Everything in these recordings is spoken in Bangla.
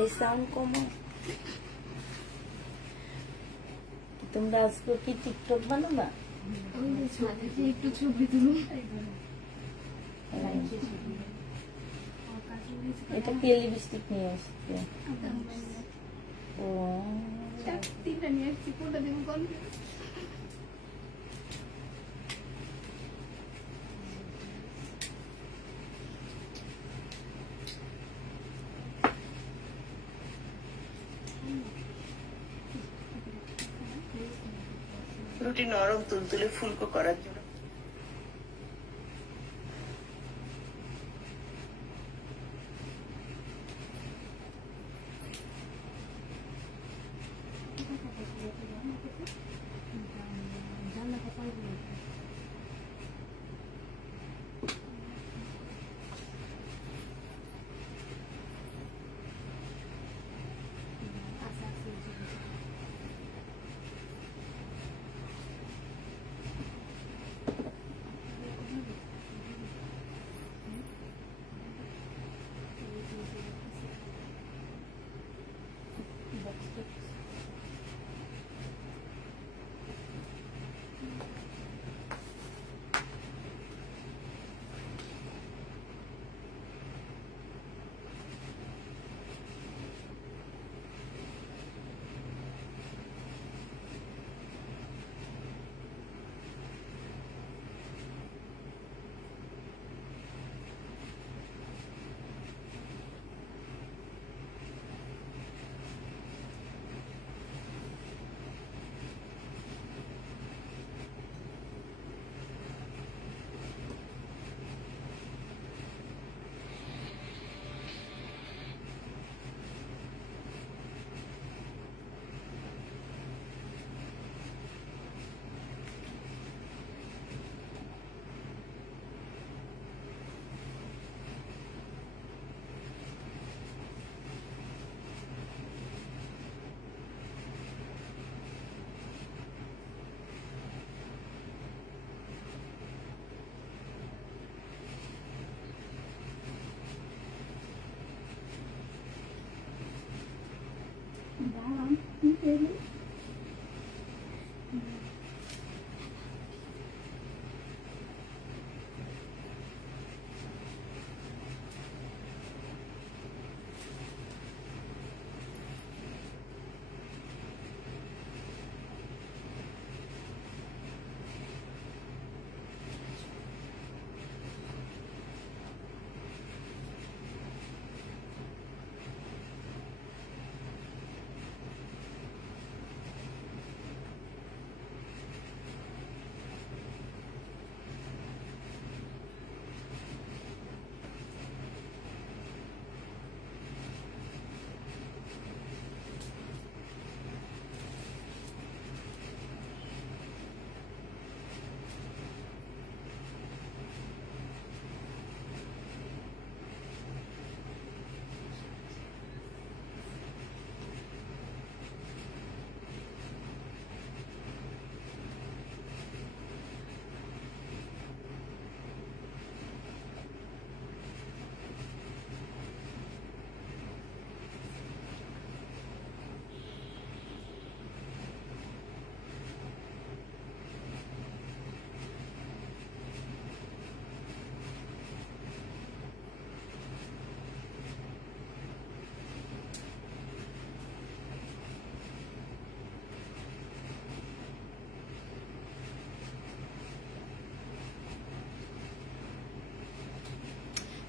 এই সাউন্ড কমো। তোমরা আজকে কি টিকটক বানাবা? একটু ছবি তুলুন। এটা কি লিপস্টিক নিয়ে আসছে? ও তিনটা নিয়ে আসছি, কোনটা দেবো কোন? রুটি নরম তুলতুলে ফুলকো করার জন্য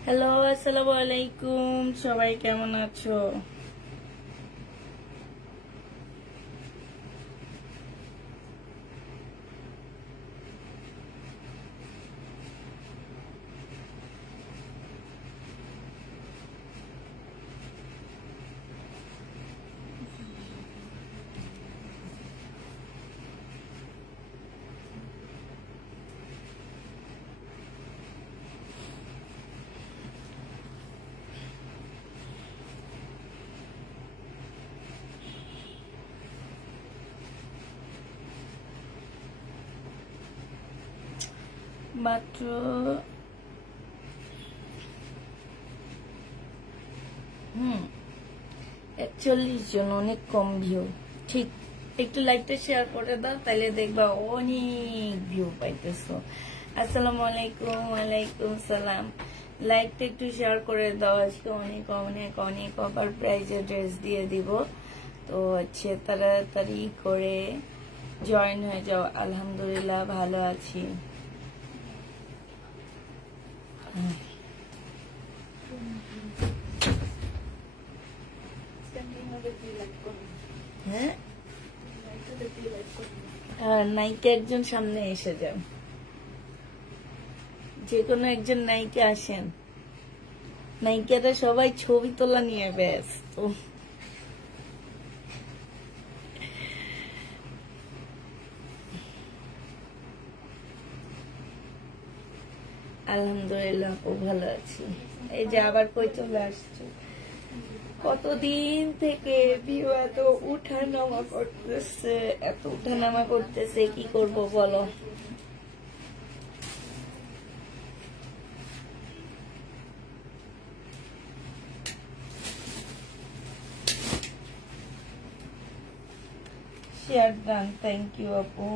হ্যালো, আসসালামু আলাইকুম। সবাই কেমন আছো? মাত্র 41 জন, অনেক কম ভিউ। ঠিক, একটু লাইকটা শেয়ার করে দাও, তাইলে দেখবা অনেক ভিউ পাইতেছো। আসসালামু আলাইকুম। ওয়ালাইকুম সালাম। লাইকটা একটু শেয়ার করে দাও। আজকে অনেক অনেক অনেক অফার প্রাইজে ড্রেস দিয়ে দিব, তো হচ্ছে তাড়াতাড়ি করে জয়েন হয়ে যাও। আলহামদুলিল্লাহ ভালো আছি। হ্যাঁ, আর নায়িকা একজন সামনে এসে যান, যে কোনো একজন নায়িকা আসেন। নায়িকারা সবাই ছবি তোলা নিয়ে ব্যস্ত। আলহামদুলিল্লাহ খুব ভালো আছি। এই যে আবার কই চলে আসছো। কতদিন থেকে ভিউ এত উঠানামা করতেছে, এত উঠানামা করতেছে, কি করব বলো। শেয়ার ডান, থ্যাংক ইউ আপু।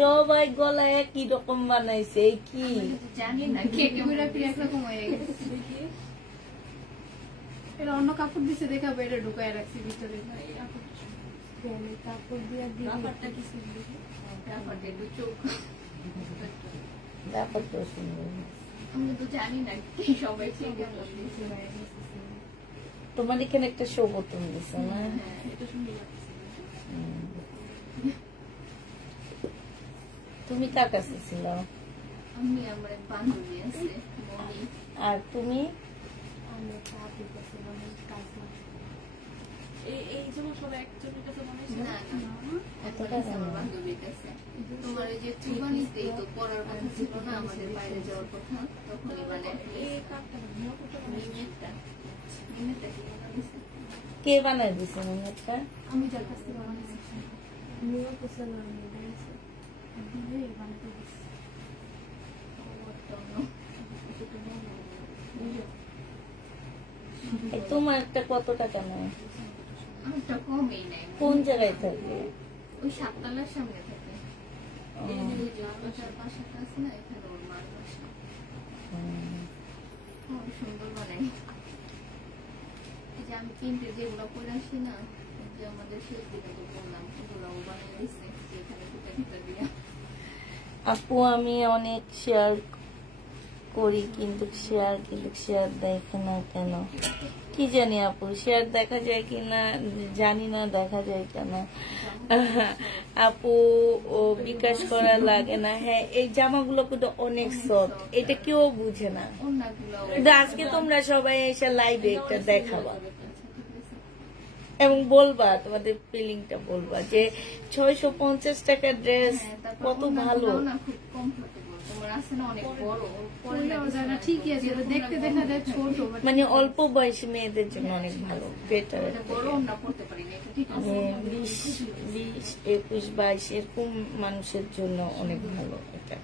সবাই গলায় একই রকম বানাইছে, কি জানি না, কেটে একরকম হয়ে গেছে। এটা অন্য কাপড় দিছে, দেখাবো, এটা ঢুকায় রাখছি ভিতরে। কাপড় দিয়ে ব্যাপারটা কি সুন্দর, ব্যাপারটা একটু চোখ, ব্যাপারটা সুন্দর। আমি তো জানি না সবাই তোমার এখানে একটা শো বোতাম দিছে না? এটা সুন্দর লাগছে। তুমি কার কাছে ছিল? আমি আমার এক বান্ধবী আছে মনি। আর তুমি? আমি কাপড় কাছে মনি কাজ না। এই যেমন সব একজনের কাছে মনে হয় না, এটা আমার বান্ধবীর কাছে। তোমার এই যে চুবানিতেই তো পড়ার কথা ছিল না, আমাদের বাইরে যাওয়ার কথা, তখনই মানে এই কাপটা নিমেটা কি বানাইছে? কে বানাই দিছে নিমেটা? আমি যার কাছ থেকে বানাইছি। নিমের পছন্দ আমি বানাইছি। দিলে বানাতে দিছি। তোমারটা কত টাকা নেয়? আমারটা কমই নেয়। কোন জায়গায় থাকে? ওই সাততলার সামনে থাকে। ওই যে বাসার পাশাটা আছে না, এখানে ওর মার বাসা। সুন্দর বানাই। এই যে আমি কিনতে যেগুলো পরে আসি না, যে আমাদের শেষ দিকে তো বললাম, ওগুলো বানিয়ে দিচ্ছে এখানে দুটা ভিতর দিয়া। আপু আমি অনেক শেয়ার করি, কিন্তু শেয়ার দেখে না কেন কি জানি আপু। শেয়ার দেখা যায় কিনা জানি না, দেখা যায় কেন আপু। ও বিকাশ করা লাগে না। হ্যাঁ, এই জামাগুলো কিন্তু অনেক সফট, এটা কেউ বুঝে না। কিন্তু আজকে তোমরা সবাই এসে লাইভে একটা দেখাবা এবং বলবা, তোমাদের ফিলিংটা বলবা যে 650 টাকার ড্রেস কত ভালো। মানে অল্প বয়সী মেয়েদের জন্য অনেক ভালো, বেটার। 20, 21, 22 এরকম মানুষের জন্য অনেক ভালো এটা।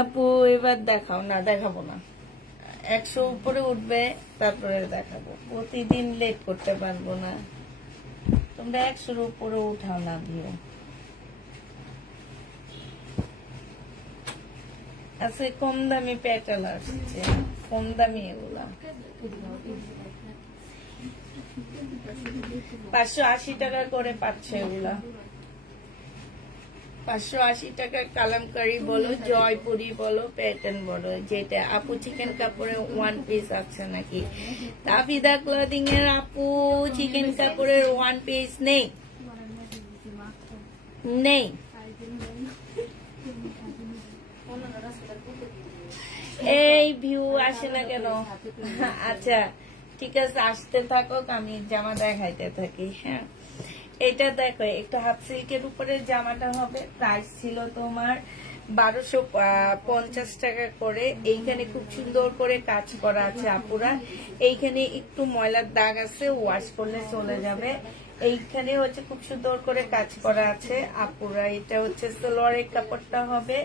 আপু এবার দেখাও। না, দেখাবো না, 100 উপরে উঠবে তারপরে দেখাবো। প্রতিদিন লেট করতে পারবো না। তোমরা 100 উপরে উঠাও না ভিউ। আচ্ছা, কম দামি প্যাটার্ন আসছে, কম দামি এগুলা 580 টাকা করে পাচ্ছে। এগুলা 580 টাকা। কালামকারী বলো, জয়পুরি বলো, প্যাটার্ন বলো, যেটা। আপু চিকেন কাপড়ে 1 পিস আছে নাকি? তাফিদা ক্লদিং এর আপু চিকেন কাপড়ের 1 পিস নেই, নেই। এই ভিউ আসে না কেন? আচ্ছা ঠিক আছে, আসতে থাকো, আমি জামা দেখাইতে থাকি। হ্যাঁ, এটা দেখো, একটা হাফ সিল্কের উপরে জামাটা হবে। প্রাইস ছিল তোমার 1250 টাকা করে। এইখানে খুব সুন্দর করে কাজ করা আছে আপুরা। এইখানে একটু ময়লার দাগ আছে, ওয়াশ করলে চলে যাবে। এইখানে হচ্ছে খুব সুন্দর করে কাজ করা আছে আপুরা। এটা হচ্ছে সালোয়ারের কাপড়টা হবে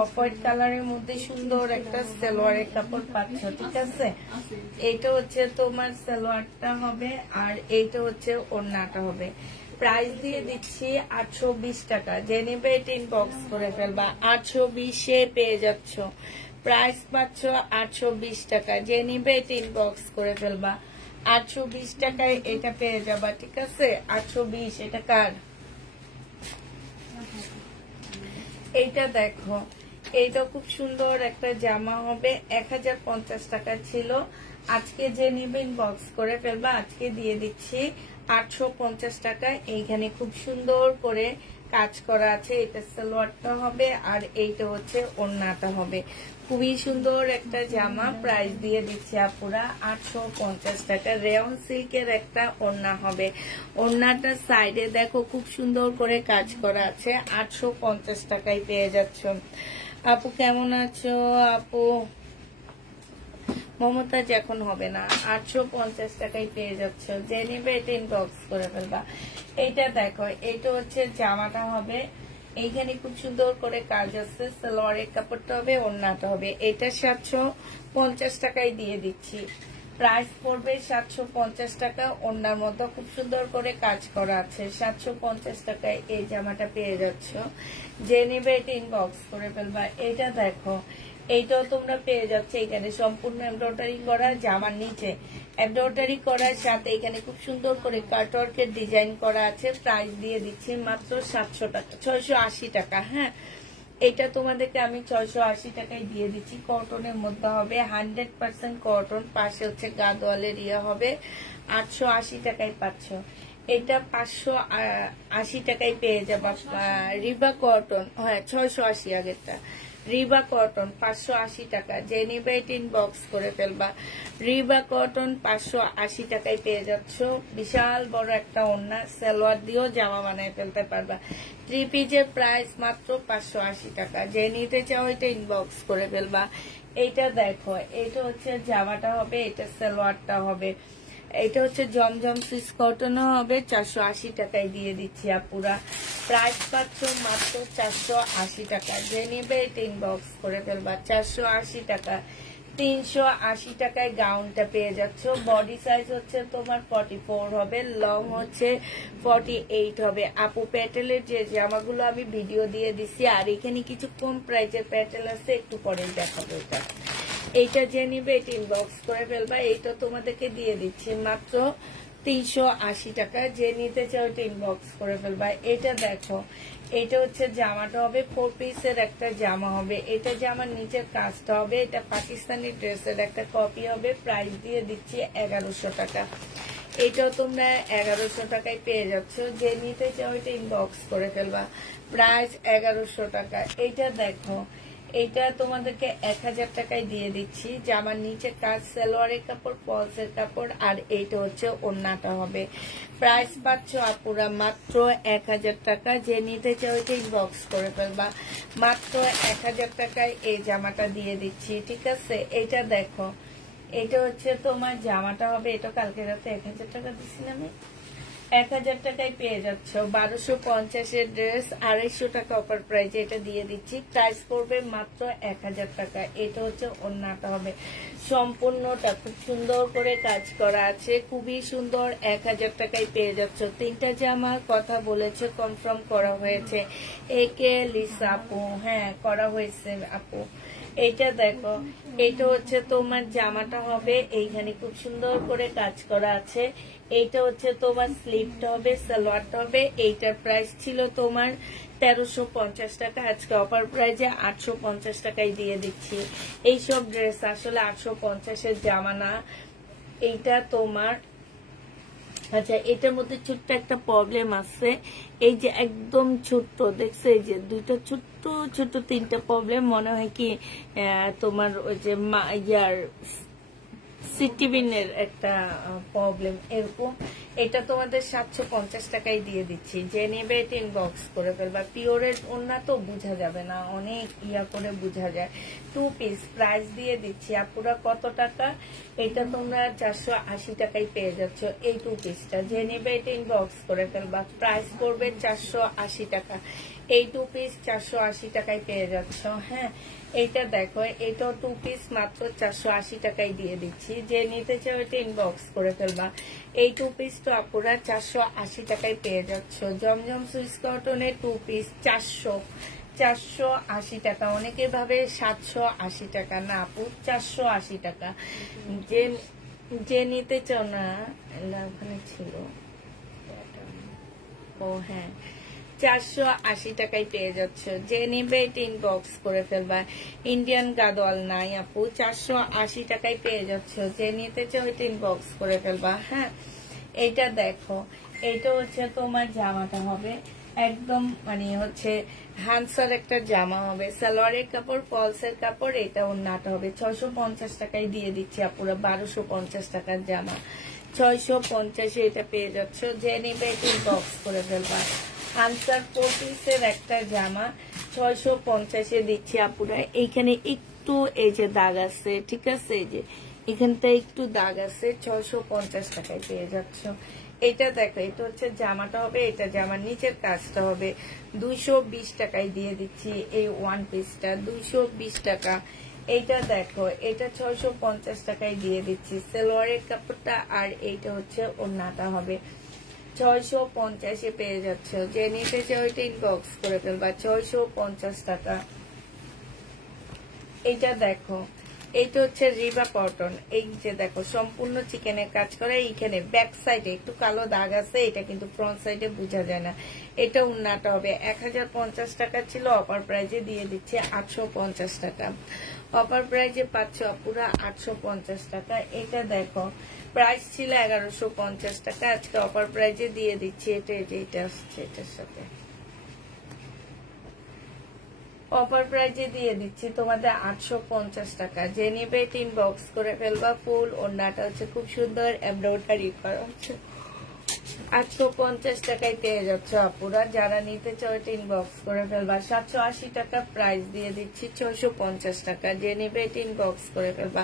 অফ হোয়াইট কালারের মধ্যে সুন্দর একটা সালোয়ারের কাপড় পাচ্ছ, ঠিক আছে। এইটা হচ্ছে তোমার সালোয়ারটা হবে, আর এইটা হচ্ছে ওড়নাটা হবে। প্রাইস দিয়ে দিচ্ছি 820 টাকা। যে নেবে এটা ইনবক্স করে ফেলবা। 820-এ পেয়ে যাচ্ছ, প্রাইস পাচ্ছ 820 টাকা। যে নিবে এটা ইনবক্স করে ফেলবা। 820 টাকায় এটা পেয়ে যাবা, ঠিক আছে। 820 এটা কার? এইটা দেখো, এইটা খুব সুন্দর একটা জামা হবে। 1050 টাকা ছিল, আজকে যে নিবে ইনবক্স করে ফেলবা। আজকে দিয়ে দিচ্ছি 850 টাকায়। এইখানে খুব সুন্দর করে কাজ করা আছে। এটা সালোয়ারটা হবে, আর এইটা হচ্ছে ওড়নাটা হবে। খুবই সুন্দর একটা জামা। প্রাইস দিয়ে দিচ্ছি আপুরা 850 টাকা। রেয়ন সিল্কের একটা ওড়না হবে। ওড়নাটার সাইডে দেখো খুব সুন্দর করে কাজ করা আছে। 850 টাকায় পেয়ে যাচ্ছ। আপু কেমন আছো? আপু মমতাজ এখন হবে না, 850 টাকায় পেয়ে যাচ্ছ। যে নিবে এটা ইনবক্স করে ফেলবা। এইটা দেখো, এটা হচ্ছে জামাটা হবে। এইখানে খুব সুন্দর করে কাজ আছে। সালোয়ারের কাপড়টা হবে, ওড়নাটা হবে। এটা 750 টাকায় দিয়ে দিচ্ছি। প্রাইস পড়বে 750 টাকা। ওড়নার মধ্যে খুব সুন্দর করে কাজ করা আছে। 750 টাকায় এই জামাটা পেয়ে যাচ্ছ। যে নিবে এটা ইনবক্স করে ফেলবা। এটা দেখো, এইটাও তোমরা পেয়ে যাচ্ছে। এখানে সম্পূর্ণ এমব্রয়ডারি করা, জামার নিচে এমব্রয়ডারি করার সাথে এখানে খুব সুন্দর করে কাটওয়ার্কের ডিজাইন করা আছে। প্রাইস দিয়ে দিচ্ছি মাত্র 700 টাকা, 680 টাকা। হ্যাঁ, এটা তোমাদেরকে আমি 680 টাকায় দিয়ে দিচ্ছি। কটনের মধ্যে হবে, 100% কটন। পাশে হচ্ছে গাদোয়ালের ইয়ে হবে। 880 টাকায় পাচ্ছ। এটা 580 টাকায় পেয়ে যাবা। রিবা কটন, হ্যাঁ 680 আগেরটা। রিবা কটন 580 টাকা। যে নিবে এটা ইনবক্স করে ফেলবা। রিবা কটন 580 টাকায় পেয়ে যাচ্ছ। বিশাল বড় একটা ওড়না, সালোয়ার দিয়েও জামা বানায় ফেলতে পারবা। 3 পিসের প্রাইস মাত্র 580 টাকা। যে নিতে চাও এটা ইনবক্স করে ফেলবা। এইটা দেখো, এটা হচ্ছে জামাটা হবে, এটা সালোয়ারটা হবে। এটা হচ্ছে জমজম সুইস কটনও হবে। 480 টাকায় দিয়ে দিচ্ছি আপুরা। প্রাইস পাচ্ছ মাত্র 480 টাকা। যে নিবে এটা ইনবক্স করে ফেলবা। 480 টাকা। 380 টাকায় গাউনটা পেয়ে যাচ্ছ। বডি সাইজ হচ্ছে তোমার 44 হবে, লং হচ্ছে 48 হবে। আপু প্যাটেলের যে জামাগুলো আমি ভিডিও দিয়ে দিচ্ছি, আর এখানে কিছু কম প্রাইসের প্যাটেল আছে, একটু পরে দেখাবো। এটা এইটা যে নিবে এটা ইনবক্স করে ফেলবা। এইটা তোমাদেরকে দিয়ে দিচ্ছি মাত্র 380 টাকা। যে নিতে চাও এটা ইনবক্স করে ফেলবা। এটা দেখো, এটা হচ্ছে জামাটা হবে, 4 পিসের একটা জামা হবে। এটা জামার নিচের কাজটা হবে। এটা পাকিস্তানি ড্রেসের একটা কপি হবে। প্রাইস দিয়ে দিচ্ছি 1100 টাকা। এটাও তোমরা 1100 টাকায় পেয়ে যাচ্ছ। যে নিতে চাও এটা ইনবক্স করে ফেলবা। প্রাইস 1100 টাকা। এইটা দেখো, এটা তোমাদেরকে 1000 টাকায় দিয়ে দিচ্ছি। জামার নিচে কাজ, সালোয়ারের কাপড়, পলসের কাপড়, আর এইটা হচ্ছে ওড়নাটা হবে। প্রাইস পাচ্ছ আপুরা মাত্র 1000 টাকা। যে নিতে চাও এটা ইনবক্স করে ফেলবা। মাত্র 1000 টাকায় এই জামাটা দিয়ে দিচ্ছি, ঠিক আছে। এইটা দেখো, এটা হচ্ছে তোমার জামাটা হবে। এটা কালকে রাতে 1000 টাকা দিচ্ছি আমি। 1000 টাকায় পেয়ে যাচ্ছ। 1250-এর ড্রেস 250 টাকা অফার প্রাইজে এটা দিয়ে দিচ্ছি। প্রাইস পড়বে মাত্র 1000 টাকা। এটা হচ্ছে ওড়নাটা হবে, সম্পূর্ণটা খুব সুন্দর করে কাজ করা আছে, খুবই সুন্দর। 1000 টাকায় পেয়ে যাচ্ছ। 3টা জামার কথা বলেছে, কনফার্ম করা হয়েছে। একে লিসা আপু, হ্যাঁ করা হয়েছে আপু। এইটা দেখো, এইটা হচ্ছে তোমার জামাটা হবে। এইখানে খুব সুন্দর করে কাজ করা আছে। এইটা হচ্ছে তোমার স্লিভটা হবে, সালোয়ারটা হবে। এইটার প্রাইস ছিল তোমার 1350 টাকা। আজকে অফার প্রাইজে 850 টাকায় দিয়ে দিচ্ছি। এইসব ড্রেস আসলে 850-এর জামা না। এইটা তোমার, আচ্ছা এটার মধ্যে ছোট্ট একটা প্রবলেম আছে। এই যে একদম ছোট্ট দেখছো, এই যে দুইটা ছোট্ট ছোট্ট 3টা প্রবলেম। মনে হয় কি তোমার ওই যে ইয়ার সিটিবিনের একটা প্রবলেম এরকম। এটা তোমাদের 750 টাকায় দিয়ে দিচ্ছি, যে নেবে এটা ইনবক্স করে ফেলবা। পিওরের ওন্না তো বোঝা যাবে না, অনেক ইয়া করে বোঝা যায়। 2 পিস প্রাইস দিয়ে দিচ্ছি আপুরা কত টাকা, এটা তোমরা 480 টাকায় পেয়ে যাচ্ছ এই 2 পিসটা। যে নেবে এটা ইনবক্স করে ফেলবা, প্রাইস করবে 480 টাকা। এই 2 পিস 480 টাকায় পেয়ে যাচ্ছ। হ্যাঁ, এইটা দেখো, এটাও 2 পিস মাত্র 480 টাকায় দিয়ে দিচ্ছি। যে নিতে চাও এটা ইনবক্স করে ফেলবা। এই 2 পিস তো আপুরা 480 টাকায় পেয়ে যাচ্ছ। জমজম সুইস কটনের 2 পিস 480 টাকা। অনেকে ভাবে 780 টাকা, না আপু 480 টাকা। যে নিতে চাও না, ওখানে ছিল, ও হ্যাঁ, 480 টাকায় পেয়ে যাচ্ছ। যে নিবে এটা ইনবক্স করে ফেলবা। ইন্ডিয়ান গাদোয়াল নাই আপু, 480 টাকায় পেয়ে যাচ্ছ। যে নিতে চাও এটা ইনবক্স করে ফেলবা। হ্যাঁ, এইটা দেখো, এইটা হচ্ছে তোমার জামাটা হবে একদম মানে হচ্ছে হ্যান্ডসার একটা জামা হবে, সালোয়ারের কাপড়, ফলসের কাপড়। এটা ওন্নাটা হবে 650 টাকায় দিয়ে দিচ্ছি আপুরা। 1250 টাকার জামা 650 এটা পেয়ে যাচ্ছ। যে নিবে এটা ইনবক্স করে ফেলবা। আনসার 4 পিসের একটা জামা 650 দিচ্ছি আপুরা। এইখানে একটু এই যে দাগ আছে, ঠিক আছে, এই যে এখানটা একটু দাগ আছে, 650 টাকায় পেয়ে যাচ্ছ। এটা দেখো, এটা হচ্ছে জামাটা হবে, এটা জামার নিচের কাজটা হবে 220 টাকায় দিয়ে দিচ্ছি। এই 1 পিসটা 220 টাকা। এইটা দেখো, এটা 650 টাকায় দিয়ে দিচ্ছি। সালোয়ারের কাপড়টা আর এইটা হচ্ছে ওন্নাটা হবে 650 পেয়ে যাচ্ছ। যে নিতে চাও এটা ইনবক্স করে ফেলবা। 650 টাকা। এটা দেখো, এইটা হচ্ছে রিবা কটন। এই যে দেখো, সম্পূর্ণ চিকেনের কাজ করে। এইখানে ব্যাক সাইডে একটু কালো দাগ আছে, এটা কিন্তু ফ্রন্ট সাইডে বোঝা যায় না। এটা উন্নাটা হবে 1050 টাকা ছিল, অফার প্রাইজে দিয়ে দিচ্ছে 850 টাকা। অফার প্রাইজে পাচ্ছ পুরা 850 টাকা। এটা দেখো, প্রাইস ছিল 1150 টাকা, আজকে অফার প্রাইজে দিয়ে দিচ্ছি। এটা আসছে এটার সাথে অফার প্রাইজে দিয়ে দিচ্ছি তোমাদের 850 টাকা। যে নিবে এটা ইনবক্স করে ফেলবা। ফুল ওন্নাটা হচ্ছে খুব সুন্দর এমব্রয়ডারি করা হচ্ছে, 850 টাকায় পেয়ে যাচ্ছ আপুরা। যারা নিতে চাও এটা ইনবক্স করে ফেলবা। 780 টাকা প্রাইস দিয়ে দিচ্ছি, 650 টাকা। যে নিবে এটা ইনবক্স করে ফেলবা।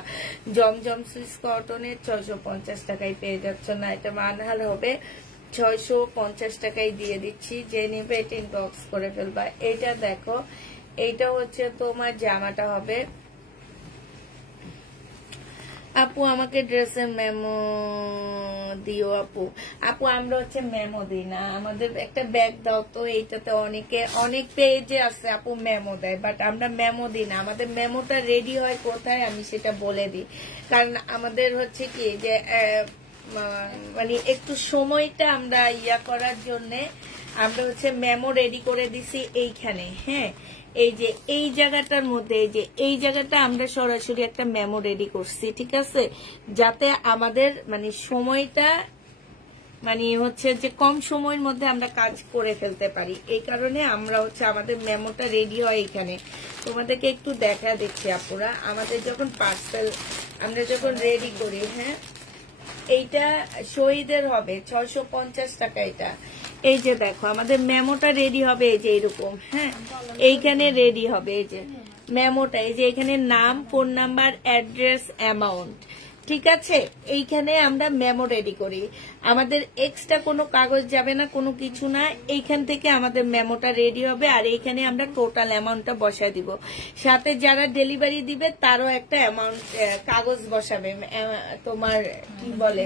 জমজম সুইস কটনের 650 টাকায় পেয়ে যাচ্ছ না, এটা মানহাল হবে 650 টাকায় দিয়ে দিচ্ছি। যে নিবে এটা ইনবক্স করে ফেলবা। এটা দেখো, এইটা হচ্ছে তোমার জামাটা হবে। আপু আমাকে ড্রেসের মেমো দিও আপু। আপু আমরা হচ্ছে মেমো দিই না, আমাদের একটা ব্যাগ দাও তো। এইটাতে অনেক পেজে আছে আপু মেমো দেয়, বাট আমরা মেমো দিই না। আমাদের মেমোটা রেডি হয় কোথায় আমি সেটা বলে দিই, কারণ আমাদের হচ্ছে কি যে মানে একটু সময়টা আমরা ইয়া করার জন্য আমরা হচ্ছে মেমো রেডি করে দিছি এইখানে। হ্যাঁ, এই যে এই জায়গাটার মধ্যে, এই যে এই জায়গাটা আমরা সরাসরি একটা মেমো রেডি করছি, ঠিক আছে, যাতে আমাদের মানে সময়টা মানে হচ্ছে যে কম সময়ের মধ্যে আমরা কাজ করে ফেলতে পারি। এই কারণে আমরা হচ্ছে আমাদের মেমোটা রেডি হয় এখানে। তোমাদেরকে একটু দেখা দিচ্ছি আপুরা, আমাদের যখন পার্সেল আমরা যখন রেডি করি। হ্যাঁ, এইটা শহীদের হবে 650 টাকা। এটা এই যে দেখো, আমাদের মেমোটা রেডি হবে এই যে এরকম। হ্যাঁ, এইখানে রেডি হবে এই যে মেমোটা, এই যে এখানে নাম, ফোন নাম্বার, অ্যাড্রেস, অ্যামাউন্ট, ঠিক আছে। এইখানে আমরা মেমো রেডি করি, আমাদের এক্সট্রা কোনো কাগজ যাবে না, কোনো কিছু না। এইখান থেকে আমাদের মেমোটা রেডি হবে, আর এইখানে আমরা টোটাল অ্যামাউন্টটা বসায় দিব। সাথে যারা ডেলিভারি দিবে তারও একটা অ্যামাউন্ট কাগজ বসাবে, তোমার কি বলে,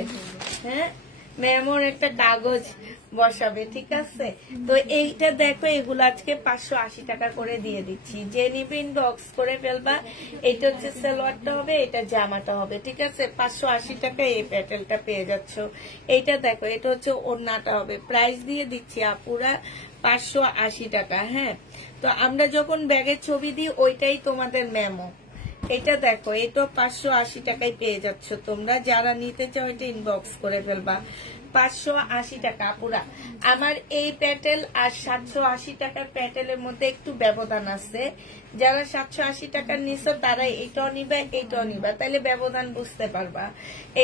হ্যাঁ, মেমোর একটা কাগজ বসাবে, ঠিক আছে। তো এইটা দেখো, এগুলো আজকে 580 টাকা করে দিয়ে দিচ্ছি। যে নিবে ইনবক্স করে ফেলবা। এটা হচ্ছে সালোয়ারটা হবে, এটা জামাটা হবে, ঠিক আছে। 580 টাকা এই প্যাটেলটা পেয়ে যাচ্ছ। এইটা দেখো, এটা হচ্ছে ওড়নাটা হবে। প্রাইস দিয়ে দিচ্ছি আপুরা 580 টাকা। হ্যাঁ, তো আমরা যখন ব্যাগের ছবি দিই ওইটাই তোমাদের মেমো। এটা দেখো, এটা 580 টাকায় পেয়ে যাচ্ছ তোমরা। যারা নিতে চাও এটা ইনবক্স করে ফেলবা। 580 টাকা আপুরা। আমার এই প্যাটেল আর 780 টাকার প্যাটেলের মধ্যে একটু ব্যবধান আছে। যারা 780 টাকার নিছো তারা এইটাও নিবা এইটাও নিবা, তাহলে ব্যবধান বুঝতে পারবা।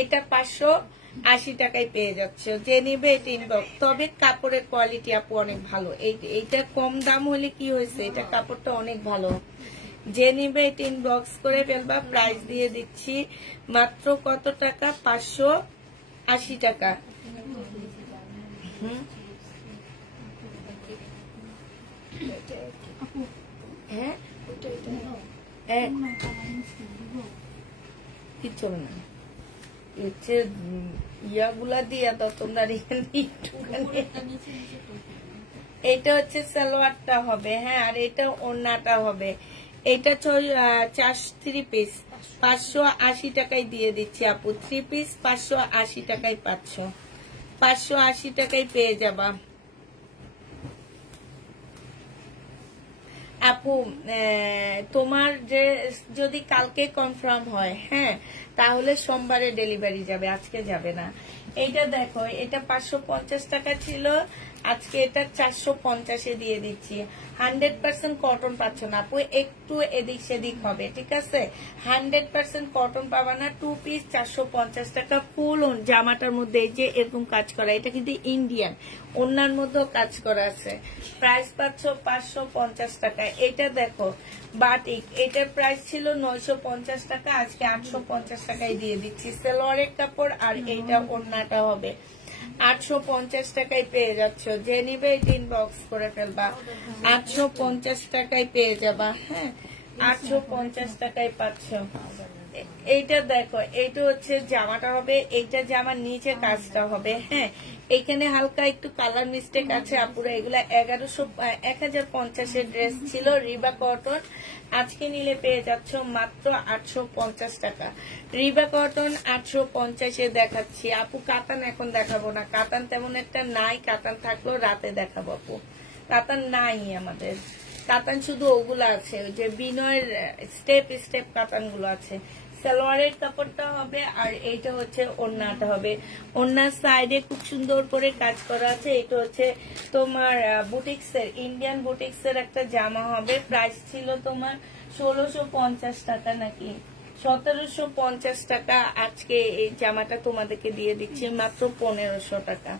এটা 580 টাকায় পেয়ে যাচ্ছ, যে নিবে এটা ইনবক্স। তবে কাপড়ের কোয়ালিটি আপু অনেক ভালো। এইটা কম দাম হলে কি হয়েছে, এটা কাপড়টা অনেক ভালো। যে নিবে এটা ইনবক্স করে ফেলবা। প্রাইস দিয়ে দিচ্ছি মাত্র কত টাকা, 580 টাকা। হ্যাঁ কিচ্ছু না, হচ্ছে ইয়াগুলা দিয়া দাও তোমরা। এটা হচ্ছে সালোয়ারটা হবে, হ্যাঁ, আর এটা ওড়নাটা হবে। এটা 3 পিস 580 টাকায় দিয়ে দিচ্ছি আপু। 3 পিস 580 টাকায় পাচ্ছ, 580 টাকায় পেয়ে যাবা আপু। তোমার যে যদি কালকে কনফার্ম হয়, হ্যাঁ, তাহলে সোমবারে ডেলিভারি যাবে, আজকে যাবে না। এইটা দেখো, এটা 550 টাকা ছিল, আজকে এটা 450-এ দিয়ে দিচ্ছি। 100% কটন পাচ্ছ না আপু, একটু এদিক সেদিক হবে, ঠিক আছে। 100% কটন পাবা না। 2 পিস 450 টাকা। ফুল জামাটার মধ্যে এই যে এরকম কাজ করা, এটা কিন্তু ইন্ডিয়ান, ওনার মধ্যেও কাজ করা আছে। প্রাইস পাচ্ছ 550 টাকা। এটা দেখো বাটিক, এটার প্রাইস ছিল 950 টাকা, আজকে 850 টাকায় দিয়ে দিচ্ছি। সালোয়ারের কাপড় আর এইটা ওড়নাটা হবে। 850 টাকায় পেয়ে যাচ্ছ, যে নিবে ইনবক্স করে ফেলবা। 850 টাকায় পেয়ে যাবা, হ্যাঁ, 850 টাকায় পাচ্ছ। এইটা দেখো, এইটা হচ্ছে জামাটা হবে, এইটা জামার নিচে কাজটা হবে, হ্যাঁ। এখানে হালকা একটু কালার মিস্টেক আছে আপুরা। এগুলা 1050-এর ড্রেস ছিল, রিবা কটন। আজকে নিলে পেয়ে যাচ্ছ মাত্র 850 টাকা। রিবা কটন 850-এ দেখাচ্ছি আপু। কাতান এখন দেখাবো না, কাতান তেমন একটা নাই। কাতান থাকলেও রাতে দেখাবো আপু, কাতান নাই আমাদের। কাতান শুধু ওগুলো আছে, ওই যে বিনয়ের স্টেপ স্টেপ কাতান গুলো আছে। সালোয়ারের কাপড়টা হবে আর এইটা হচ্ছে ওড়নাটা হবে। ওড়নার সাইডে খুব সুন্দর করে কাজ করা আছে। এটা হচ্ছে তোমার বুটিক্সের, ইন্ডিয়ান বুটিক্সের একটা জামা হবে। প্রাইস ছিল তোমার 1650 টাকা নাকি 1750 টাকা। আজকে এই জামাটা তোমাদেরকে দিয়ে দিচ্ছি মাত্র 1500 টাকা।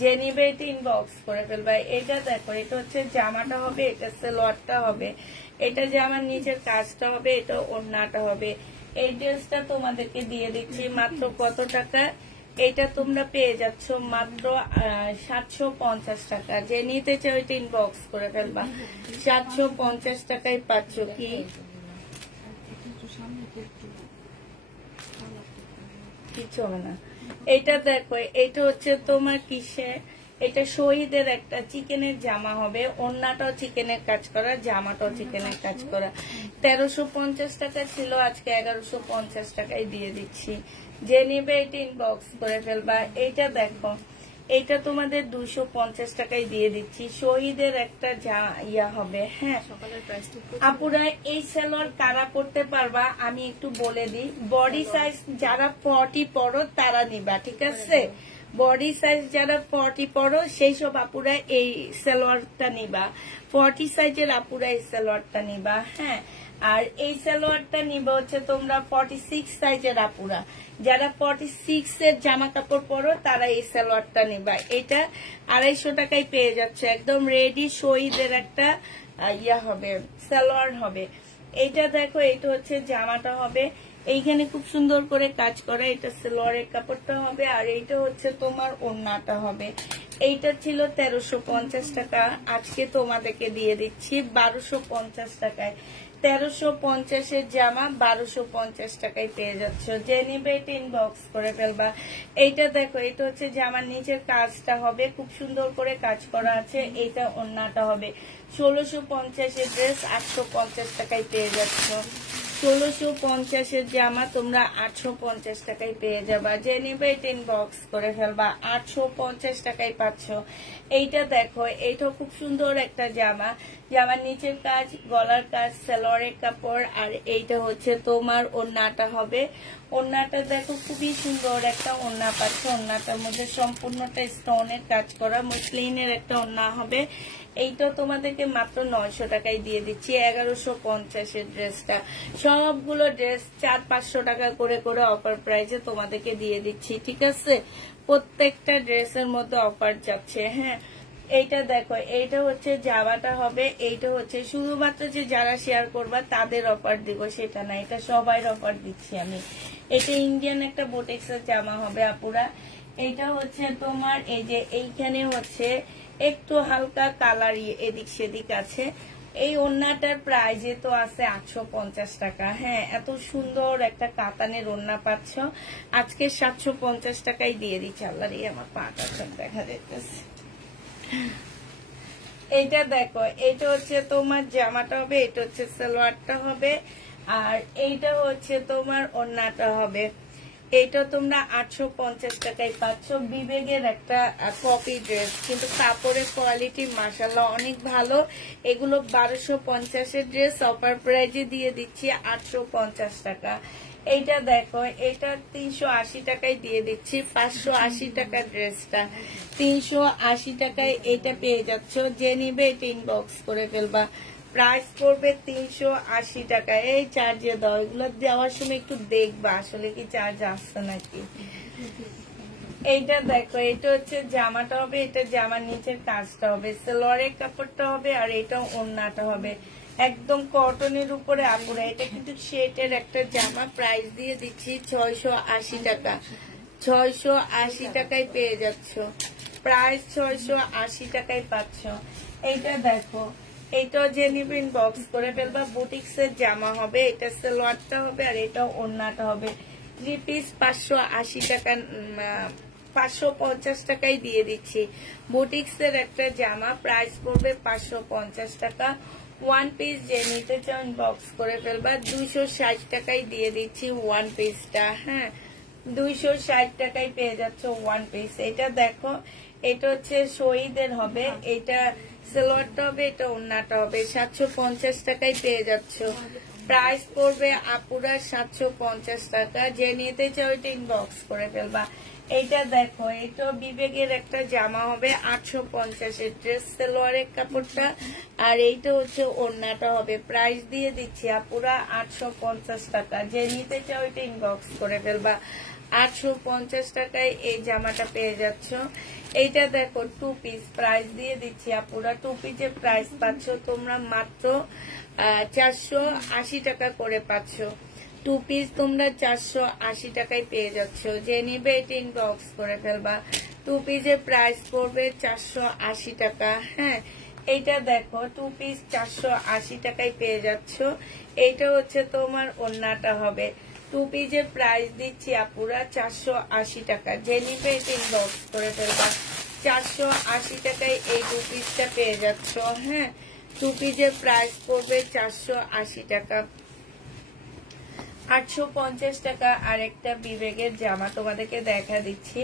যে নিবে এটা ইনবক্স করে ফেলবা। এটা দেখো, এটা হচ্ছে জামাটা হবে, এটা সালোয়ারটা হবে, এটা জামার নিচের কাজটা হবে, এটা ওড়নাটা হবে। এই ড্রেসটা তোমাদেরকে দিয়ে দিচ্ছি মাত্র কত টাকা, এটা তোমরা পেয়ে যাচ্ছ মাত্র 750 টাকা। যে নিতে চাও এটা ইনবক্স করে ফেলবা। 750 টাকায় পাচ্ছ। কি কিছু হবে না। এটা দেখো, এটা হচ্ছে তোমার কিসে, এটা শহীদের একটা চিকেনের জামা হবে। ওড়নাটাও চিকেনের কাজ করা, জামাটাও চিকেনের কাজ করা। 1350 টাকা ছিল, আজকে 1150 টাকায় দিয়ে দিচ্ছি। যে নিবে এটা ইনবক্স করে ফেলবা। এইটা দেখো, এইটা তোমাদের 250 টাকায় দিয়ে দিচ্ছি। শহীদের একটা ইয়া হবে, হ্যাঁ। আপুরা এই সালোয়ার কারা করতে পারবা আমি একটু বলে দিই। বডি সাইজ যারা 40 পড়ো তারা নিবা, ঠিক আছে। বডি সাইজ যারা 40 পড়ো সেই সব আপুরা এই সালোয়ারটা নিবা। 40 সাইজের আপুরা এই সালোয়ারটা নিবা, হ্যাঁ। আর এই সালোয়ারটা নিবা হচ্ছে তোমরা 46 সাইজের আপুরা। যারা 46 এর জামা কাপড় পরো তারা এই সালোয়ারটা নিবা। এটা 250 টাকায় পেয়ে যাচ্ছে। একদম রেডি শহীদের একটা ইয়া হবে, সালোয়ার হবে। এইটা দেখো, এটা হচ্ছে জামাটা হবে। এইখানে খুব সুন্দর করে কাজ করা, এটা সালোয়ারের কাপড়টা হবে। আর এইটা হচ্ছে তোমার ওড়নাটা হবে। এইটা ছিল 1350 টাকা, আজকে তোমাদেরকে দিয়ে দিচ্ছি 1250 টাকায়। 1350-এর জামা 1250 টাকায় পেয়ে যাচ্ছ। যে নিবে এটা ইনবক্স করে ফেলবা। এইটা দেখো, এটা হচ্ছে জামার নিচের কাজটা হবে, খুব সুন্দর করে কাজ করা আছে। এইটা ওড়নাটা হবে। 1650-এর ড্রেস 850 টাকায় পেয়ে যাচ্ছ। 1650 জামা তোমরা 850 টাকায় পেয়ে যাবা। যে নিবে ইনবক্স করে ফেলবা, 850 টাকায় পাচ্ছ। এইটা দেখো, এইটা খুব সুন্দর একটা জামা, জামার নিচের কাজ, গলার কাজ, সালোয়ারের কাপড়, আর এইটা হচ্ছে তোমার ওড়নাটা হবে। ওড়নাটা দেখো খুবই সুন্দর একটা ওড়না পাচ্ছ। ওড়নাটার মধ্যে সম্পূর্ণটা স্টোনের কাজ করা মসলিনের একটা ওড়না হবে। এইটা তোমাদেরকে মাত্র 900 টাকায় দিয়ে দিচ্ছি। 1150 ড্রেসটা, সবগুলো ড্রেস 400-500 টাকা করে করে অফার প্রাইসে তোমাদেরকে দিয়ে দিচ্ছি, ঠিক আছে? প্রত্যেকটা ড্রেসের মধ্যে অফার যাচ্ছে। হ্যাঁ, এইটা দেখো, এইটা হচ্ছে জামাটা হবে। এইটা হচ্ছে শুধুমাত্র যে যারা শেয়ার করবা তাদের অফার দিব সেটা না, এটা সবাই অফার দিচ্ছি আমি। এটা ইন্ডিয়ান একটা বুটিক্সের জামা হবে আপুরা। এইটা হচ্ছে তোমার এই যে এইখানে হচ্ছে একটু হালকা কালার এদিক সেদিক আছে। এই ওড়নাটার প্রাইস তো আছে 850 টাকা। হ্যাঁ, এত সুন্দর একটা কাতানের ওড়না পাচ্ছ আজকে 750 টাকায় দিয়ে দিচ্ছি। আল্লাহ রে, আমার পাটা দেখা যাইতেছে। এইটা দেখো, এইটা হচ্ছে তোমার জামাটা হবে, এটা হচ্ছে সালোয়ারটা হবে, আর এইটা হচ্ছে তোমার ওড়নাটা হবে। এইটা তোমরা 850 টাকায় পাচ্ছ। বিবেগের একটা কপি ড্রেস, কিন্তু কাপড়ের কোয়ালিটি মাশাআল্লাহ অনেক ভালো। এগুলো 1250 ড্রেস অফার প্রাইজে দিয়ে দিচ্ছি 850 টাকা। এইটা দেখো, এটা 380 টাকায় দিয়ে দিচ্ছি। 580 টাকা ড্রেসটা, 380 টাকায় এটা পেয়ে যাচ্ছ। যে নিবে এটা ইনবক্স করে ফেলবা। প্রাইস করবে 380 টাকা। এই চার্জে দাও, এগুলো দেওয়ার সময় একটু দেখবা আসলে কি চার্জ আসছে নাকি। এইটা দেখো, এটা হচ্ছে জামাটা হবে, এটা জামার নিচের কাজটা হবে, সালোয়ারের কাপড়টা হবে, আর এটা ওড়নাটা হবে একদম কটনের উপরে আপুরা। এটা কিন্তু শেটের একটা জামা। প্রাইস দিয়ে দিচ্ছি 680 টাকা। 680 টাকায় পেয়ে যাচ্ছ। প্রাইস 680 টাকায় পাচ্ছ। এইটা দেখো, এইটাও যে নিবেন বক্স করে ফেলবা। বুটিক্সের জামা হবে, এটা সালোয়ারটা হবে, আর এটা ওড়নাটা হবে। 3 পিস 580 টাকা, 550 টাকায় দিয়ে দিচ্ছি। বুটিক্সের একটা জামা, প্রাইস পড়বে 550 টাকা। 1 পিস যে নিতে চান বক্স করে ফেলবা। 260 টাকায় দিয়ে দিচ্ছি 1 পিসটা। হ্যাঁ, 260 টাকায় পেয়ে যাচ্ছ 1 পিস। এটা দেখো, এটা হচ্ছে শহীদের হবে, এটা সালোয়ারটা হবে, এটা ওড়নাটা হবে। 750 টাকায় পেয়ে যাচ্ছ। প্রাইস পড়বে আপুরা 750 টাকা। যে নিতে চাও এটা ইনবক্স করে ফেলবা। এইটা দেখো, এটা বিবেকের একটা জামা হবে, 850 ড্রেস, সালোয়ারের কাপড়টা, আর এইটা হচ্ছে ওড়নাটা হবে। প্রাইস দিয়ে দিচ্ছি আপুরা 850 টাকা। যে নিতে চাও এটা ইনবক্স করে ফেলবা। 850 টাকায় এই জামাটা পেয়ে যাচ্ছ। এইটা দেখো 2 পিস, প্রাইস দিয়ে দিচ্ছি আপুরা। 2 পিসের প্রাইস পাচ্ছ তোমরা মাত্র 480 টাকা করে পাচ্ছ। 2 পিস তোমরা 480 টাকায় পেয়ে যাচ্ছ। যে নিবে এটা ইনবক্স করে ফেলবা। 2 পিসের প্রাইস পড়বে 480 টাকা। হ্যাঁ, এইটা দেখো 2 পিস 480 টাকায় পেয়ে যাচ্ছ। এইটা হচ্ছে তোমার ওড়নাটা হবে। 2 পিসের প্রাইস দিচ্ছি আপুরা 480 টাকা। যে নিবে এটা ইনবক্স করে ফেলবা। 480 টাকায় এই 2 পিসটা পেয়ে যাচ্ছ। হ্যাঁ, 2 পিসের প্রাইস পড়বে 480 টাকা। 850 টাকা আরেকটা বিবেকের জামা তোমাদেরকে দেখা দিচ্ছি।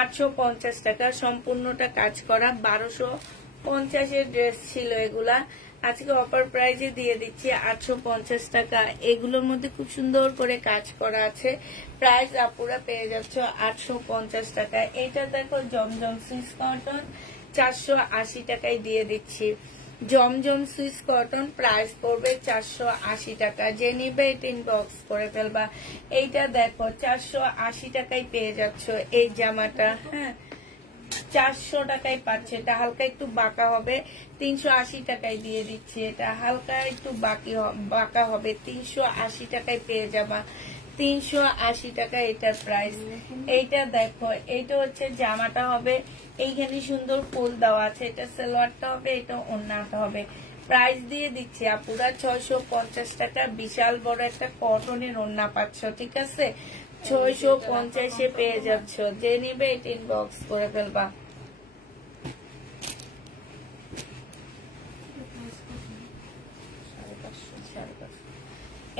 850 টাকা, সম্পূর্ণটা কাজ করা। 1250 ড্রেস ছিল এগুলা, আজকে অফার প্রাইজে দিয়ে দিচ্ছি 850 টাকা। এগুলোর মধ্যে খুব সুন্দর করে কাজ করা আছে। প্রাইস আপুরা পেয়ে যাচ্ছ 850 টাকা। এটা দেখো জমজম সুইস কটন, 480 টাকায় দিয়ে দিচ্ছি। জমজম সুইস কটন, প্রাইস পড়বে 480 টাকা। যে নিবে এটা ইনবক্স করে ফেলবা। এইটা দেখো 480 টাকায় পেয়ে যাচ্ছ এই জামাটা। হ্যাঁ, 400 টাকায় পাচ্ছে। এটা হালকা একটু বাঁকা হবে, 380 টাকায় দিয়ে দিচ্ছি। এটা হালকা একটু বাঁকা হবে, 380 টাকায় পেয়ে যাবা। 380 টাকা এটার প্রাইস। এইটা দেখো, এইটা হচ্ছে জামাটা হবে, এইখানে সুন্দর ফুল দেওয়া আছে। এটা সালোয়ারটা হবে, এটা ওড়নাটা হবে। প্রাইস দিয়ে দিচ্ছি আপুরা 650 টাকা। বিশাল বড় একটা কটনের ওড়না পাচ্ছ, ঠিক আছে? 650-এ পেয়ে যাচ্ছ। যে নিবে এটা ইনবক্স করে ফেলবা।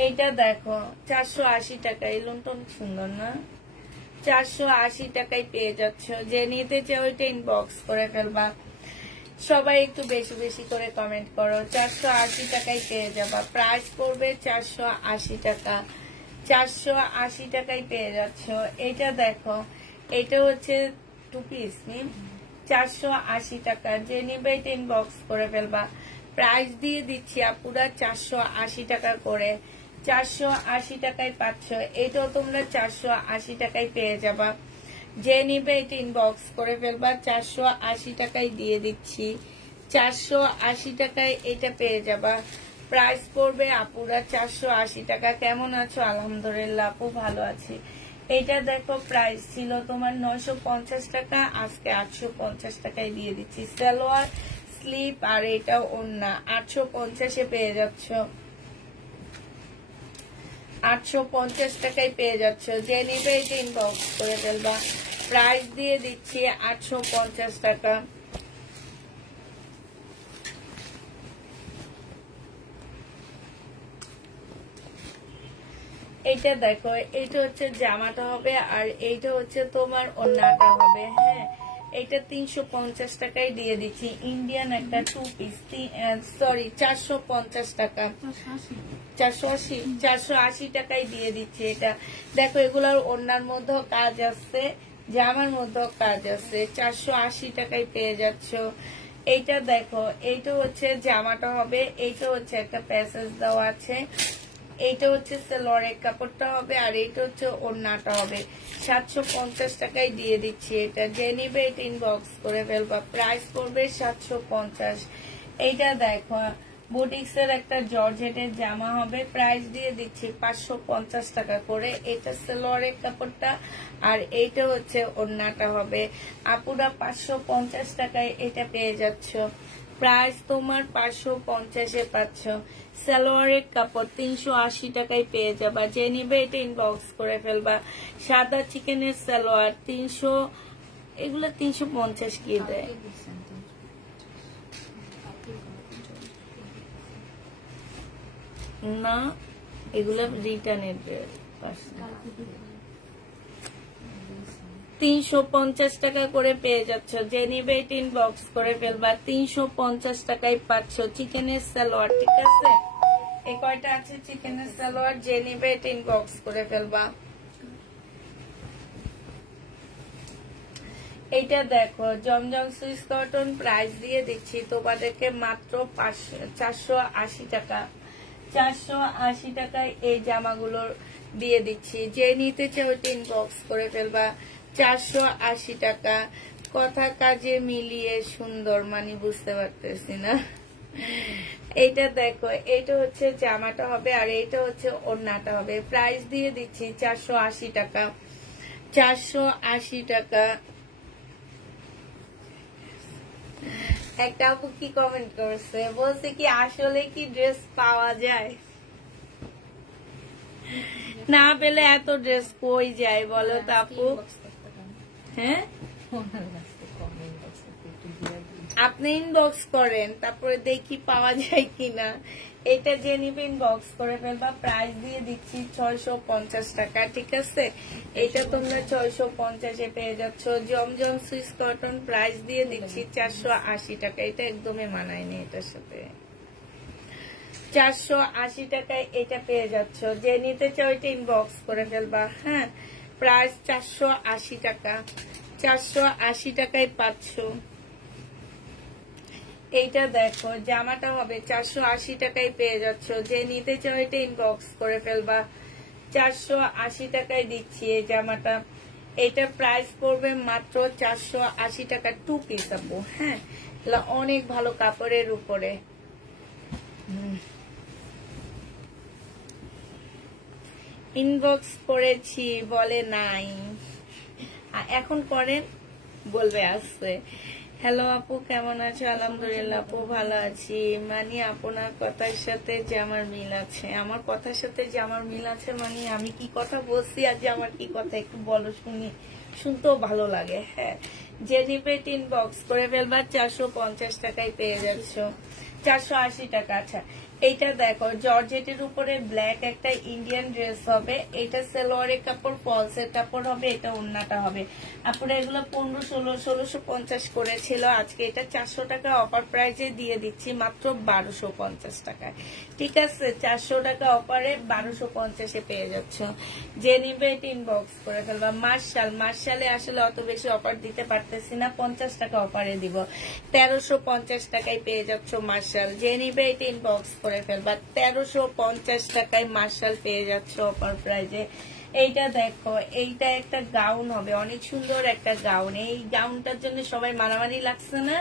এইটা দেখো 480 টাকা, এই লোনটা অনেক সুন্দর না? 480 টাকায় পেয়ে যাচ্ছ। যে নিতে চাও ওইটা ইনবক্স করে ফেলবা। সবাই একটু বেশি বেশি করে কমেন্ট করো। 480 টাকায় পেয়ে যাবা। প্রাইস পড়বে 480 টাকা। 480 টাকায় পেয়ে যাচ্ছ। এটা দেখো, এটা হচ্ছে 2 পিস 480 টাকা। যে নিবে এটা ইনবক্স করে ফেলবা। প্রাইস দিয়ে দিচ্ছি আপুরা 480 টাকা করে। 480 টাকায় পাচ্ছ। এটাও তোমরা 480 টাকায় পেয়ে যাবা। যে নিবে এটা ইনবক্স করে ফেলবা। 480 টাকায় দিয়ে দিচ্ছি। 480 টাকায় এটা পেয়ে যাবা। প্রাইস পড়বে আপুরা 480 টাকা। কেমন আছো? আলহামদুলিল্লাহ আপু ভালো আছি। এটা দেখো প্রাইস ছিল তোমার 950 টাকা, আজকে 850 টাকায় দিয়ে দিচ্ছি। সালোয়ার স্লিপ আর এটা ওড়না 850-এ পেয়ে যাচ্ছ। 850 টাকায় পেয়ে যাচ্ছ। যে নিবে এটা ইনবক্স করে ফেলবা। প্রাইস দিয়ে দিচ্ছি 850 টাকা। এইটা দেখো, এইটা হচ্ছে জামাটা হবে আর এইটা হচ্ছে তোমার ওড়নাটা হবে। হ্যাঁ, এটা 350 টাকায় দিয়ে দিচ্ছি। ইন্ডিয়ান একটা 2 পিস, সরি 450 টাকা। 480 টাকায় দিয়ে দিচ্ছি। এটা দেখো, এগুলোর ওড়নার মধ্যেও কাজ আছে, জামার মধ্যেও কাজ আছে। 480 টাকায় পেয়ে যাচ্ছ। এইটা দেখো, এইটা হচ্ছে জামাটা হবে, এইটা হচ্ছে একটা প্যাসেজ দেওয়া আছে, এইটা হচ্ছে সালোয়ারের কাপড়টা হবে আর এইটা হচ্ছে ওড়নাটা হবে। 750 টাকায় দিয়ে দিচ্ছি। এটা যে নিবে এটা ইনবক্স করে ফেলবা। প্রাইস পড়বে 750। এইটা দেখো, বুটিক্স এর একটা জর্জেটের জামা হবে। প্রাইস দিয়ে দিচ্ছি 550 টাকা করে। এটা সালোয়ারের কাপড়টা আর এইটা হচ্ছে ওড়নাটা হবে। আপুরা 550 টাকায় এটা পেয়ে যাচ্ছ। প্রাইস তোমার 550-এ পাচ্ছ। সালোয়ারের কাপড় 380 টাকায় পেয়ে যাবা। যে নিবে এটা ইনবক্স করে ফেলবা। সাদা চিকেনের সালোয়ার 300, এগুলো 350 কি দেয় না, এগুলো রিটার্নের 350 টাকা করে পেয়ে যাচ্ছ। যে নিবে এটা ইনবক্স করে ফেলবা। 350 টাকায় পাচ্ছ চিকেনের সালোয়ার। ঠিক আছে, এই কয়টা আছে চিকেনের সালোয়ার। যে নিবে এটা ইনবক্স করে ফেলবা। এইটা দেখো, জমজম সুইস কটন। প্রাইস দিয়ে দিচ্ছি তোমাদেরকে মাত্র 480 টাকা। 480 টাকায় এই জামাগুলো দিয়ে দিচ্ছি। যে নিতে চাও ওইটা ইনবক্স করে ফেলবা। 480 টাকা। কথা কাজে মিলিয়ে সুন্দর, মানে বুঝতে পারতেছি না। এইটা দেখো, এইটা হচ্ছে জামাটা হবে আর এইটা হচ্ছে ওড়নাটা হবে। প্রাইস দিয়ে দিচ্ছি 480 টাকা। 480 টাকা। একটা আপু কি কমেন্ট করছে, বলছে কি আসলে কি ড্রেস পাওয়া যায়? না পেলে এত ড্রেস কই যায় বলো তো আপু? হ্যাঁ, আপনি ইনবক্স করেন, তারপরে দেখি পাওয়া যায় কিনা। এটা যে নিবে ইনবক্স করে ফেলবা। প্রাইস দিয়ে দিচ্ছি 650 টাকা। ঠিক আছে, এটা তোমরা 650-এ পেয়ে যাচ্ছ। জমজম সুইস কটন প্রাইস দিয়ে দিচ্ছি 480 টাকা। এটা একদমই মানায়নি এটার সাথে। 480 টাকায় এটা পেয়ে যাচ্ছ। যে নিতে চাও এটা ইনবক্স করে ফেলবা। হ্যাঁ, প্রাইস 480 টাকা। 480 টাকায় পাচ্ছ। এইটা দেখো, জামাটা হবে 480 টাকায় পেয়ে যাচ্ছ। যে নিতে চাও এটা ইনবক্স করে ফেলবা। 480 টাকায় দিচ্ছি এই জামাটা। এটা প্রাইস পড়বে মাত্র 480 টাকা। 2 পিস আপু। হ্যাঁ, অনেক ভালো কাপড়ের উপরে। ইনবক্স করেছি বলে নাই, এখন করেন বলবে আসছে। হ্যালো আপু, কেমন আছো? আলহামদুলিল্লাহ আপু ভালো আছি। মানে আপনার কথার সাথে যে আমার মিল আছে। আমার কথার সাথে যে আমার মিল আছে মানে আমি কি কথা বলছি আর যে আমার কি কথা একটু বলো শুনি, শুনতেও ভালো লাগে। হ্যাঁ, যে নিবে ইনবক্স করে ফেলবা। 450 টাকায় পেয়ে যাচ্ছ। 480 টাকা। আচ্ছা, এইটা দেখো জর্জেটের উপরে ব্ল্যাক একটা ইন্ডিয়ান ড্রেস হবে, এটা সালোয়ারের কাপড়, ফলসের কাপড় হবে, এটা ওড়নাটা হবে। আপনারা এগুলো 1500-1650 করেছিল, আজকে এটা 400 টাকা অফার প্রাইসে দিয়ে দিচ্ছি মাত্র 1250 টাকায়। ঠিক আছে, 400 টাকা অফারে 1250-এ পেয়ে যাচ্ছ। যে নিবে এটা ইনবক্স করে ফেলবা। মার্শালে আসলে অত বেশি অফার দিতে পারতেছি না, 50 টাকা অফারে দিব, 1350 টাকায় পেয়ে যাচ্ছ মার্শাল। যে নিবে এটা ইনবক্স করে ফেলবা, 1350 টাকায় মার্শাল পেয়ে যাচ্ছ অফার প্রাইজে। এইটা দেখো, এইটা একটা গাউন হবে, অনেক সুন্দর একটা গাউন। এই গাউনটার জন্য সবাই মারামারি লাগছে না?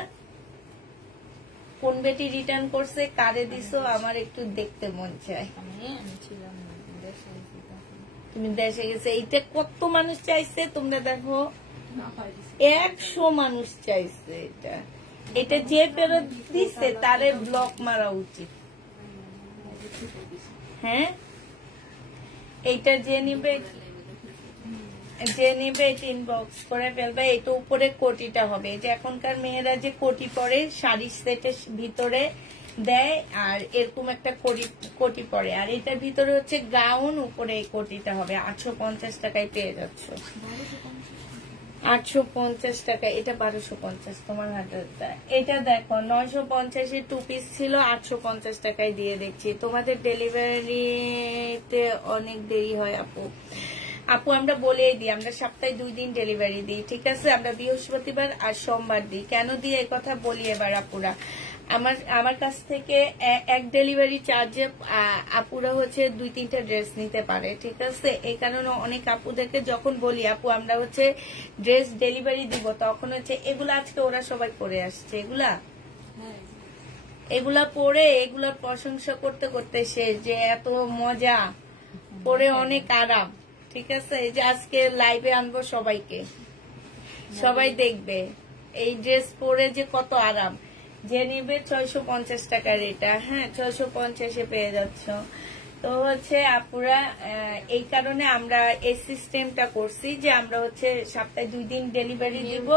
কোন বেটি রিটার্ন করছে, কারে দিছো, আমার একটু দেখতে মন চায়। তুমি দেশে গেছে, এইটা কত মানুষ চাইছে তোমরা দেখো, 100 মানুষ চাইছে এটা। এটা যে ফেরত দিচ্ছে তারে ব্লক মারা উচিত। হ্যাঁ, এইটা যে নিবে এটা ইনবক্স করে ফেলবে। এটা উপরে কোটিটা হবে, যে এখনকার মেয়েরা যে কোটি পরে শাড়ি সেটের ভিতরে দেয়, আর এরকম একটা কোটি পরে, আর এটার ভিতরে হচ্ছে গাউন, উপরে এই কোটিটা হবে। 850 টাকায় পেয়ে যাচ্ছ, 850 টাকা। এটা 1250 তোমার হাতে। এটা দেখো 950-এ 2 পিস ছিল, 850 টাকায় দিয়ে দেখছি। তোমাদের ডেলিভারিতে অনেক দেরি হয় আপু। আমরা বলেই দিই, আমরা সপ্তাহে 2 দিন ডেলিভারি দিই, ঠিক আছে? আমরা বৃহস্পতিবার আর সোমবার দিই। কেন দিই এই কথা বলি এবার আপুরা। আমার কাছ থেকে এক ডেলিভারি চার্জে আপুরা হচ্ছে 2-3টা ড্রেস নিতে পারে, ঠিক আছে? এই কারণে অনেক আপুদেরকে যখন বলি আপু আমরা হচ্ছে ড্রেস ডেলিভারি দিব, তখন হচ্ছে এগুলা আজকে ওরা সবাই পরে আসছে, এগুলা পরে এগুলার প্রশংসা করতে করতে শেষ, যে এত মজা পরে, অনেক আরাম, ঠিক আছে? এই যে আজকে লাইভে আনবো সবাইকে, সবাই দেখবে এই ড্রেস পরে যে কত আরাম। যে নিবে 650 টাকার এটা, হ্যাঁ 650-এ পেয়ে যাচ্ছ। তো হচ্ছে আপুরা এই কারণে আমরা এই সিস্টেমটা করছি, যে আমরা হচ্ছে সপ্তাহে 2 দিন ডেলিভারি দিব।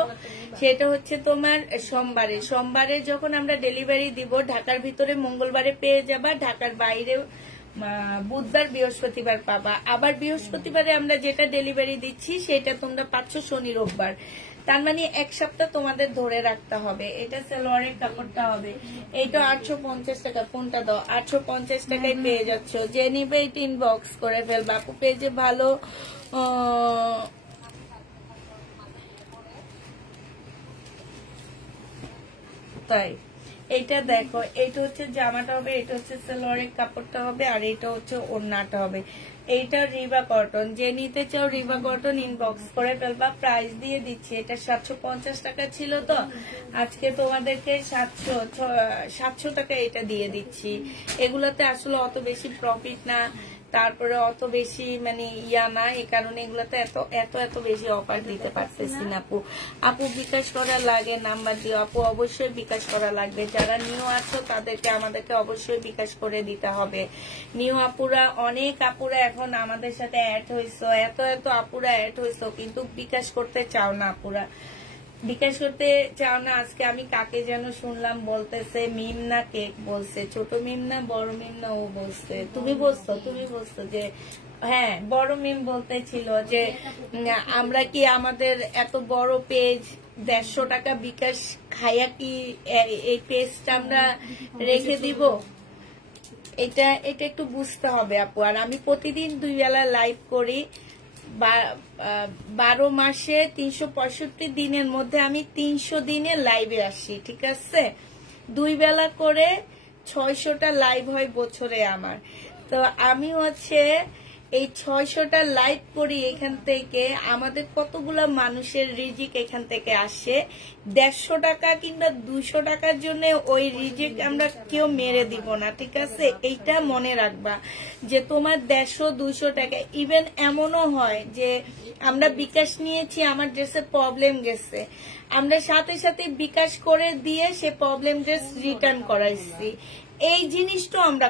সেটা হচ্ছে তোমার সোমবারে যখন আমরা ডেলিভারি দিব, ঢাকার ভিতরে মঙ্গলবারে পেয়ে যাবা, ঢাকার বাইরে বুধবার বৃহস্পতিবার পাবা। আবার বৃহস্পতিবারে আমরা যেটা ডেলিভারি দিচ্ছি সেটা তোমরা পাচ্ছ শনি রোববার। তার মানে 1 সপ্তাহ তোমাদের ধরে রাখতে হবে। এটা সালোয়ারের কাপড়টা হবে, এইটা 850 টাকা। কোনটা দাও, 850 টাকায় পেয়ে যাচ্ছ। যে নিবে এটা ইনবক্স করে ফেলবা। আপু পেজে ভালো তাই। এইটা দেখো, এইটা হচ্ছে জামাটা হবে, এটা হচ্ছে সালোয়ারের কাপড়টা হবে, আর এটা হচ্ছে ওড়নাটা হবে। এইটা রিবা কটন। যে নিতে চাও রিবা কটন ইনবক্স করে ফেলবা। প্রাইস দিয়ে দিচ্ছি, এটা 750 টাকা ছিল, তো আজকে তোমাদেরকে 700 টাকা এটা দিয়ে দিচ্ছি। এগুলোতে আসলে অত বেশি প্রফিট না, তারপরে অত বেশি মানে ইয়া না, এই কারণে এগুলোতে এত বেশি অফার দিতে পারতেছি না আপু বিকাশ করা লাগে, নাম্বার দিও আপু। অবশ্যই বিকাশ করা লাগবে, যারা নিউ আছো তাদেরকে আমাদেরকে অবশ্যই বিকাশ করে দিতে হবে। নিউ আপুরা, অনেক আপুরা এখন আমাদের সাথে অ্যাড হইছো, এত আপুরা অ্যাড হইছো, কিন্তু বিকাশ করতে চাও না আপুরা, বিকাশ করতে চাও না। আজকে আমি কাকে যেন শুনলাম বলতেছে, মিম না কেক বলছে, ছোট মিম না বড় মিম না ও বলছে, তুমি বলছো যে হ্যাঁ বড় মিম বলতেছিল যে আমরা কি আমাদের এত বড় পেজ 150 টাকা বিকাশ খাইয়া কি এই পেজটা আমরা রেখে দিব? এটা একটু বুঝতে হবে আপু। আর আমি প্রতিদিন 2 বেলা লাইভ করি, 12 মাসে 365 দিনের মধ্যে আমি 300 দিনে লাইভে আসি, ঠিক আছে? 2 বেলা করে 600টা লাইভ হয় বছরে আমার। তো আমি হচ্ছে এই 600টা লাইভ করি, এখান থেকে আমাদের কতগুলো মানুষের রিজিক এখান থেকে আসে। 150 টাকা কিংবা 200 টাকার জন্য ওই রিজিক আমরা কেউ মেরে দিব না, ঠিক আছে? এইটা মনে রাখবা, যে তোমার 150-200 টাকা। ইভেন এমনও হয় যে আমরা বিকাশ নিয়েছি, আমার ড্রেসের প্রবলেম গেছে, আমরা সাথে সাথে বিকাশ করে দিয়ে সে প্রবলেম ড্রেস রিটার্ন করাইছি। এই জিনিসটা আমরা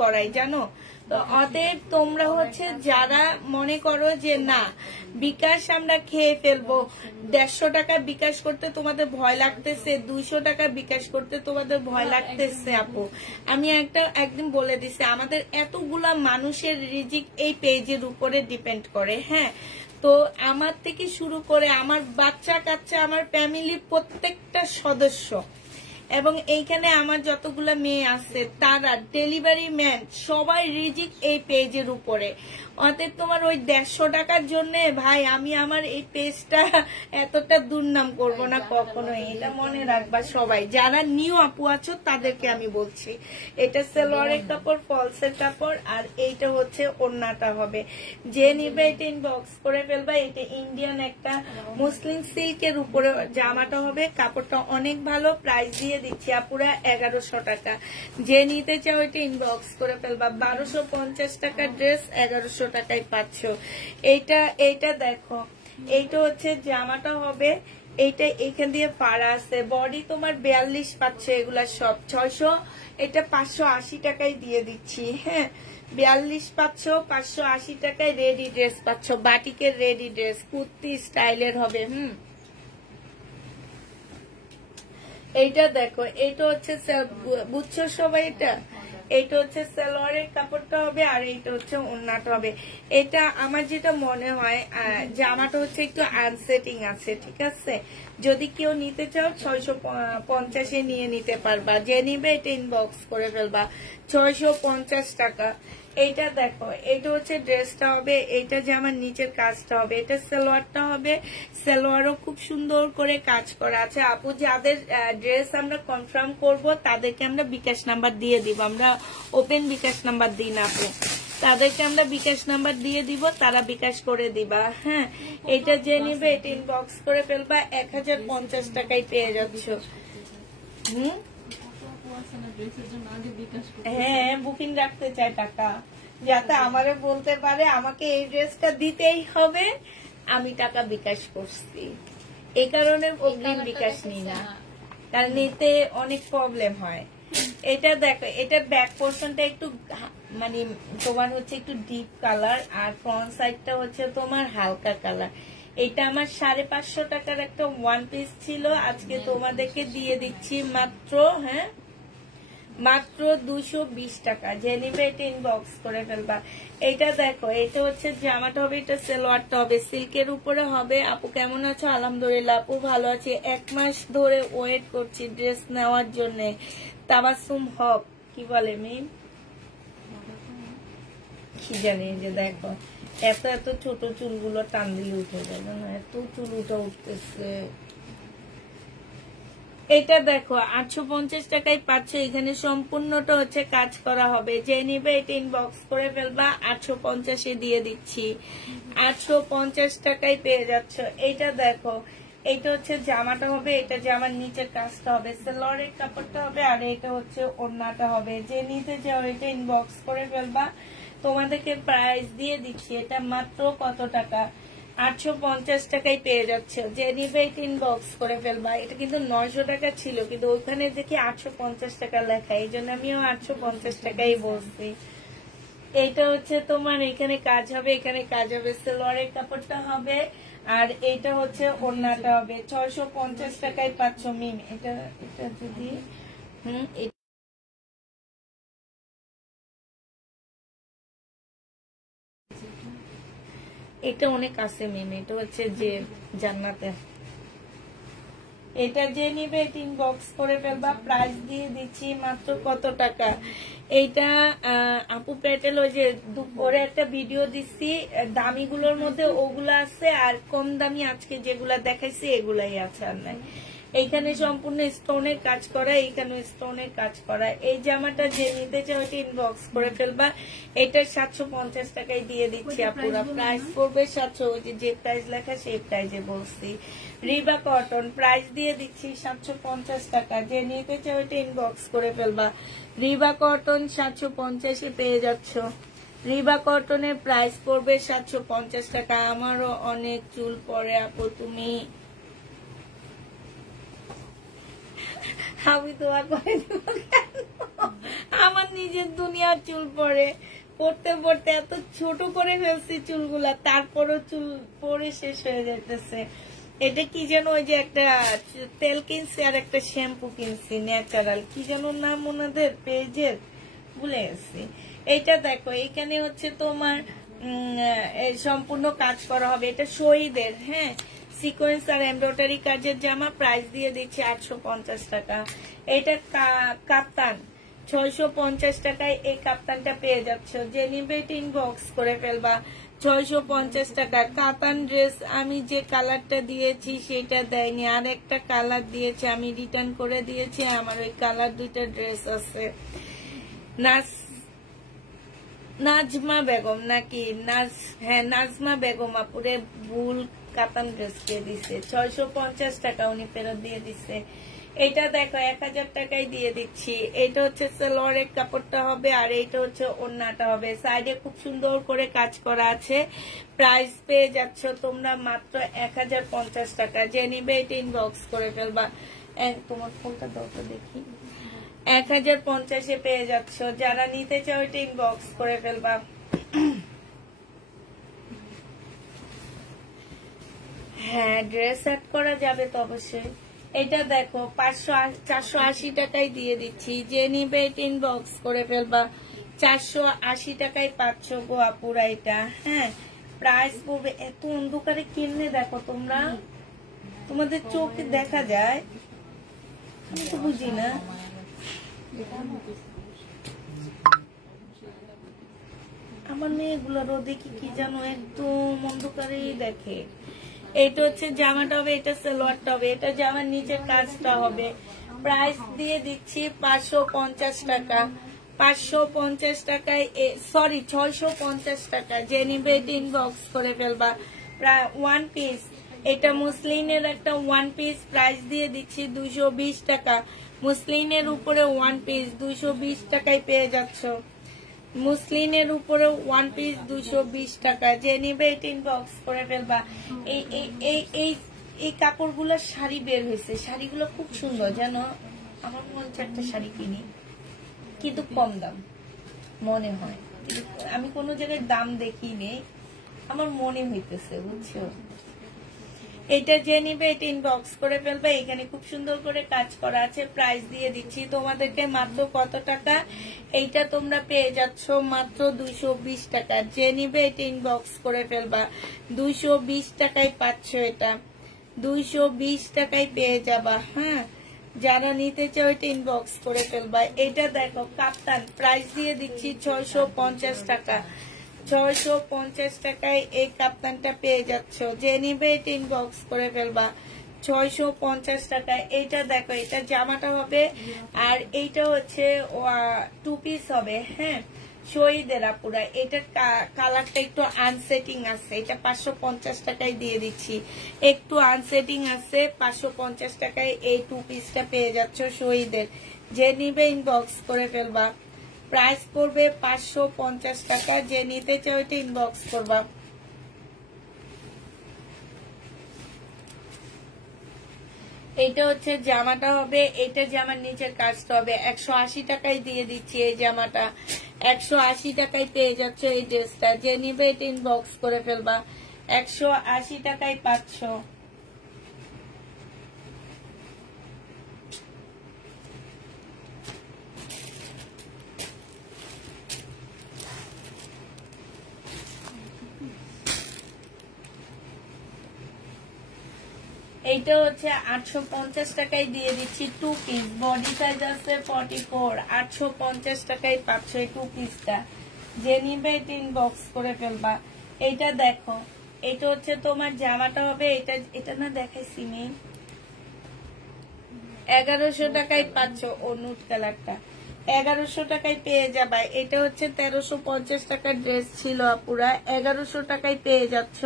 করাই জানো। তো অতএব তোমরা হচ্ছে যারা মনে করো যে না বিকাশ আমরা খেয়ে ফেলবো, 150 টাকা বিকাশ করতে তোমাদের ভয় লাগতেছে, 200 টাকা বিকাশ করতে তোমাদের ভয় লাগতেছে আপু, আমি একদিন বলে দিছি আমাদের এতগুলা মানুষের রিজিক এই পেজের উপরে ডিপেন্ড করে। হ্যাঁ, তো আমার থেকে শুরু করে আমার বাচ্চা কাচ্চা, আমার ফ্যামিলির প্রত্যেকটা সদস্য এবং এইখানে আমার যতগুলা মেয়ে আছে তারা ডেলিভারি ম্যান সবাই রিজিক এই পেজের উপরে। অতএব তোমার ওই 150 টাকার জন্য ভাই আমি আমার এই পেজটা এতটা দুর্নাম করব না কখনোই, এটা মনে রাখবা সবাই। যারা নিউ আপু আছো তাদেরকে আমি বলছি, এটা সালোয়ারের কাপড়, ফলসের কাপড়, আর এইটা হচ্ছে ওড়নাটা হবে। যে নিবে এটা ইনবক্স করে ফেলবা। এটা ইন্ডিয়ান একটা মুসলিম সিল্কের উপরে জামাটা হবে, কাপড়টা অনেক ভালো, প্রাইস দিয়ে দিচ্ছি আপুরা 1100 টাকা। যে নিতে চাও এটা ইনবক্স করে ফেলবা। 1250 টাকার ড্রেস 1100 টাকায় পাচ্ছ। এইটা দেখো, এইটা হচ্ছে জামাটা হবে, এইটা এখান দিয়ে পাড়া আছে, বডি তোমার 42 পাচ্ছ, এগুলা সব 600, এটা 580 টাকায় দিয়ে দিচ্ছি। হ্যাঁ, 42 পাচ্ছ, 580 টাকায় রেডি ড্রেস পাচ্ছ, বাটিকের রেডি ড্রেস, কুর্তি স্টাইলের হবে। এইটা দেখো, এইটা হচ্ছে বুঝছো সবাই, এইটা হচ্ছে সালোয়ারের কাপড়টা হবে, আর এইটা হচ্ছে ওড়নাটা হবে। এটা আমার যেটা মনে হয় জামাটা হচ্ছে একটু আনসেটিং আছে, ঠিক আছে। যদি কেউ নিতে চাও 650 নিয়ে নিতে পারবা। যে নিবে এটা ইনবক্স করে ফেলবা, 650 টাকা। এইটা দেখো, এইটা হচ্ছে ড্রেসটা হবে, এইটা যে আমার নিচের কাজটা হবে, এটা সালোয়ারটা হবে, সালোয়ারও খুব সুন্দর করে কাজ করা আছে। আপু যাদের ড্রেস আমরা কনফার্ম করব তাদেরকে আমরা বিকাশ নাম্বার দিয়ে দিব, আমরা ওপেন বিকাশ নাম্বার দিই না আপু, তাদেরকে আমরা বিকাশ নাম্বার দিয়ে দিব, তারা বিকাশ করে দিবা। হ্যাঁ, এটা যে নিবে এটা ইনবক্স করে ফেলবা, 1050 টাকায় পেয়ে যাচ্ছ। হ্যাঁ, বুকিং রাখতে চাই টাকা, যাতে আমারে বলতে পারে আমাকে এই ড্রেসটা দিতেই হবে, আমি টাকা বিকাশ করছি। এই কারণে অগ্রিম বিকাশ নিই না, কারণ নিতে অনেক প্রবলেম হয়। এটা দেখো, এটা ব্যাক পোর্শনটা একটু মানে তোমার হচ্ছে একটু ডিপ কালার, আর ফ্রন্ট সাইডটা হচ্ছে তোমার হালকা কালার। এটা আমার 550 টাকার একটা ওয়ান পিস ছিল, আজকে তোমাদেরকে দিয়ে দিচ্ছি মাত্র, হ্যাঁ মাত্র 220 টাকা। যে নিবে এটা ইনবক্স করে ফেলবা। এটা দেখো, এটা হচ্ছে জামাটা হবে, এটা সালোয়ারটা হবে, সিল্কের উপরে হবে। আপু কেমন আছো? আলহামদুলিল্লাহ আপু ভালো আছি, 1 মাস ধরে ওয়েট করছি ড্রেস নেওয়ার জন্য। তাবাসুম হক কি বলে মেয়ে কি জানি, যে দেখো এত এত ছোট চুলগুলো টান দিলে উঠে যাবে না, এত চুল উঠতেছে। এটা দেখো 850 টাকায় পাচ্ছ, এখানে সম্পূর্ণটা হচ্ছে কাজ করা হবে। যে নিবে এটা ইনবক্স করে ফেলবা, 850 দিয়ে দিচ্ছি, 850 টাকায় পেয়ে যাচ্ছ। এইটা দেখো, এইটা হচ্ছে জামাটা হবে, এটা জামার নিচের কাজটা হবে, সালোয়ারের কাপড়টা হবে, আর এটা হচ্ছে ওড়নাটা হবে। যে নিতে চাও এটা ইনবক্স করে ফেলবা, তোমাদেরকে প্রাইস দিয়ে দিচ্ছি, এটা মাত্র কত টাকা, 850 টাকায় পেয়ে যাচ্ছে। যে নিবে এটা ইনবক্স করে ফেলবা। এটা কিন্তু 900 টাকা ছিল, কিন্তু ওইখানে দেখি 850 টাকা লেখা, এই জন্য আমিও 850 টাকাই বলছি। এইটা হচ্ছে তোমার এখানে কাজ হবে, এখানে কাজ হবে, সালোয়ারের কাপড়টা হবে, আর এইটা হচ্ছে ওড়নাটা হবে। 650 টাকায় পাচ্ছ মিম। এটা যদি এটা অনেক আছে মিম, এটা হচ্ছে যে জান্নাতে। এটা যে নিবে এটা ইনবক্স করে ফেলবা, প্রাইস দিয়ে দিচ্ছি মাত্র কত টাকা। এইটা আপু প্যাটেল ওই যে দুপুরে একটা ভিডিও দিচ্ছি, দামিগুলোর মধ্যে ওগুলা আছে, আর কম দামি আজকে যেগুলা দেখাইছি এগুলাই আছে, আর নাই। এইখানে সম্পূর্ণ স্টোনের কাজ করা, এইখানে স্টোনের কাজ করা। এই জামাটা যে নিতে চাও এটা ইনবক্স করে ফেলবা। এটা 750 টাকায় দিয়ে দিচ্ছি আপুরা, প্রাইস পড়বে 700, যে প্রাইস লেখা সেই প্রাইসে বলছি। রিবা কটন প্রাইস দিয়ে দিচ্ছি 750 টাকা। যে নিতে চাও এটা ইনবক্স করে ফেলবা। রিবা কটন 750 পেয়ে যাচ্ছ। রিবা কটনের প্রাইস পড়বে 750 টাকা। আমারও অনেক চুল পরে আপু, তুমি আমি তোমার করে দেবো কেন? নিজের দুনিয়ার চুল পড়তে পড়তে এত ছোট করে ফেলছি চুলগুলা, তারপরও চুল পরে শেষ হয়ে যাইতেছে। এটা কি যেন ওই যে একটা তেল কিনছি আর একটা শ্যাম্পু কিনছি ন্যাচারাল, কি যেন নাম ওনাদের পেজের, ভুলে গেছি। এইটা দেখো, এখানে হচ্ছে তোমার সম্পূর্ণ কাজ করা হবে। এটা শহীদের, হ্যাঁ, সিকোয়েন্স আর এমব্রয়ডারি কাজের জামা, প্রাইস দিয়ে দিচ্ছি 850 টাকা। এটা কাপ্তান, 650 টাকায় এই কাপ্তানটা পেয়ে যাচ্ছ। যে নিবে ইনবক্স করে ফেলবা, 650 টাকা। কাতান ড্রেস আমি যে কালারটা দিয়েছি সেটা দেয়নি, আর একটা কালার দিয়েছে, আমি রিটার্ন করে দিয়েছি। আমার ওই কালার দুইটা ড্রেস আছে। নাজমা বেগম নাকি হ্যাঁ নাজমা বেগম আপুরে ভুল কাতান ড্রেস দিয়ে দিছে, 650 টাকা উনি ফেরত দিয়ে দিছে। এটা দেখো 1000 টাকায় দিয়ে দিচ্ছি। এটা হচ্ছে সালোয়ারের কাপড়টা হবে, আর এইটা হচ্ছে ওড়নাটা হবে। সাইডে খুব সুন্দর করে কাজ করা আছে। প্রাইস পেয়ে যাচ্ছ তোমরা মাত্র 1050 টাকা। যে নিবে এটা ইনবক্স করে ফেলবা। তোমার ফোনটা দাও তো দেখি। 1050-এ পেয়ে যাচ্ছ। যারা নিতে চাও এটা ইনবক্স করে ফেলবা। হ্যাঁ, ড্রেস অ্যাড করা যাবে তো অবশ্যই। এটা দেখো 480 টাকায় দিয়ে দিচ্ছি। যে নিবে এটা ইনবক্স করে ফেলবা। 480 টাকায় পাচ্ছ গো আপুরা এটা। হ্যাঁ, প্রাইস পড়বে। এত অন্ধকারে কিনলে দেখো তোমরা, তোমাদের চোখে দেখা যায়, আমি তো বুঝি না। আমার মেয়েগুলো রোদে কি জানো একদম অন্ধকারেই দেখে। এটা হচ্ছে জামাটা হবে, এটা সালোয়ারটা হবে, এটা জামার নিচের কাজটা হবে। প্রাইস দিয়ে দিচ্ছি 550 টাকা। 550 টাকায়, সরি 650 টাকা। যে নিবে এটা ইনবক্স করে ফেলবা। প্রায় ওয়ান পিস, এটা মুসলিনের একটা ওয়ান পিস, প্রাইস দিয়ে দিচ্ছি 220 টাকা। মুসলিনের উপরে ওয়ান পিস 220 টাকায় পেয়ে যাচ্ছ। মুসলিনের উপরে ওয়ান পিস 220 টাকা। যে নিবে এটা ইনবক্স করে ফেলবা। এই কাপড়গুলো শাড়ি বের হয়েছে, শাড়িগুলো খুব সুন্দর জানো। আমার মনে হচ্ছে একটা শাড়ি কিনি, কিন্তু কম দাম মনে হয়। আমি কোনো জায়গায় দাম দেখি নেই, আমার মনে হইতেছে, বুঝছো। এটা যে নিবে এটা ইনবক্স করে ফেলবে। এখানে খুব সুন্দর করে কাজ করা আছে। প্রাইস দিয়ে দিচ্ছি তোমাদেরকে মাত্র কত টাকা? এইটা তোমরা পেয়ে যাচ্ছ মাত্র 220 টাকা। যে নিবে এটা ইনবক্স করে ফেলবা। 220 টাকায় পাচ্ছ, এটা 220 টাকায় পেয়ে যাবা। হ্যাঁ, যারা নিতে চাও এটা ইনবক্স করে ফেলবা। এটা দেখো কাপ্তান, প্রাইস দিয়ে দিচ্ছি 650 টাকা। 650 টাকায় এই কাপ্তানটা পেয়ে যাচ্ছ। যে নিবে এটা ইনবক্স করে ফেলবা। 650 টাকায়। এইটা দেখো, এটা জামাটা হবে, আর এইটা হচ্ছে টু পিস হবে। হ্যাঁ, শহীদের আপুরা, এটার কালারটা একটু আনসেটিং আছে। এটা 550 টাকায় দিয়ে দিচ্ছি। একটু আনসেটিং আছে, 550 টাকায় এই টু পিসটা পেয়ে যাচ্ছ শহীদের। যে নিবে ইনবক্স করে ফেলবা। প্রাইস পড়বে 550 টাকা। যে নিতে চাও এটা ইনবক্স করবা। এটা হচ্ছে জামাটা হবে, এটা জামার নিচের কাজটা হবে। 180 টাকায় দিয়ে দিচ্ছি এই জামাটা। 180 টাকায় পেয়ে যাচ্ছ এই ড্রেসটা। যে নিবে এটা ইনবক্স করে ফেলবা। 180 টাকায় পাচ্ছ। এইটা হচ্ছে 850 টাকায় দিয়ে দিচ্ছি টু পিস। বডি সাইজ আছে 44। 850 টাকায় পাচ্ছ এই টু পিসটা। যে নিবে এটা ইনবক্স করে ফেলবা। এইটা দেখো, এটা হচ্ছে তোমার জামাটা হবে। এটা না দেখাইছি নি, 1100 টাকায় পাচ্ছ। ও নুট কালারটা 1100 টাকায় পেয়ে যাবা। এটা হচ্ছে 1350 টাকার ড্রেস ছিল আপুরা, 1100 টাকায় পেয়ে যাচ্ছ।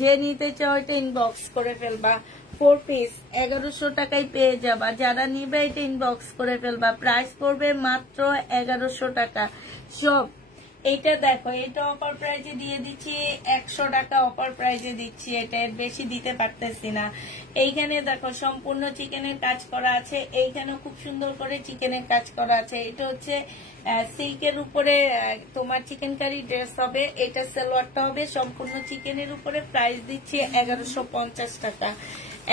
যে নিতে চাও এটা ইনবক্স করে ফেলবা। 4 পিস 1100 টাকায় পেয়ে যাবা। যারা নিবে এটা ইনবক্স করে ফেলবা। প্রাইস পড়বে মাত্র 1100 টাকা। সব এইটা দেখো, এটা অফার প্রাইজে দিয়ে দিচ্ছি 100 টাকা অফার প্রাইজে দিচ্ছি, এটা এর বেশি দিতে পারতেছি না। এইখানে দেখো সম্পূর্ণ চিকেনের কাজ করা আছে, এইখানে খুব সুন্দর করে চিকেনের কাজ করা আছে। এটা হচ্ছে সিল্কের উপরে তোমার চিকেন কারি ড্রেস হবে, এটা সালোয়ারটা হবে সম্পূর্ণ চিকেনের উপরে। প্রাইস দিচ্ছি 1150 টাকা।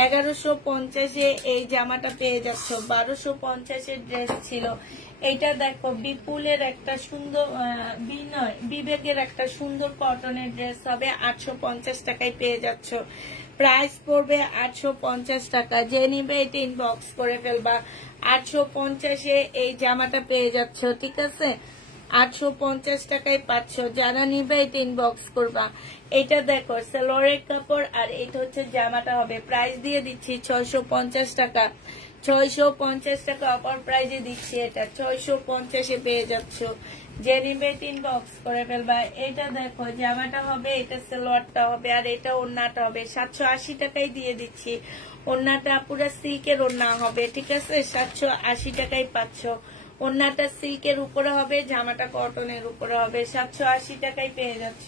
1150-এ এই জামাটা পেয়ে যাচ্ছ। 1250-এর ড্রেস ছিল। এইটা দেখো বিপুলের একটা সুন্দর বিবেকের একটা সুন্দর কটনের ড্রেস হবে, 850 টাকায় পেয়ে যাচ্ছ। প্রাইস পড়বে 850 টাকা। যে নিবে এটা ইনবক্স করে ফেলবা। 850-এ এই জামাটা পেয়ে যাচ্ছ, ঠিক আছে? 850 টাকায় পাচ্ছ। যারা নিবে এটা ইনবক্স করবা। এটা দেখো সালোয়ারের কাপড়, আর এটা হচ্ছে জামাটা হবে। প্রাইস দিয়ে দিচ্ছি 650 টাকা। 650 টাকা অফার প্রাইজে দিচ্ছি, এটা 650-এ পেয়ে যাচ্ছ। যে নিবে ইনবক্স করে ফেলবা। এটা দেখো জামাটা হবে, এটা সালোয়ারটা হবে, আর এটা ওড়নাটা হবে। 780 টাকায় দিয়ে দিচ্ছি। ওড়নাটা পুরো সিল্কের ওড়না হবে, ঠিক আছে? 780 টাকায় পাচ্ছ। ওড়নাটা সিল্কের উপরে হবে, জামাটা কটনের উপরে হবে। 780 টাকায় পেয়ে যাচ্ছ।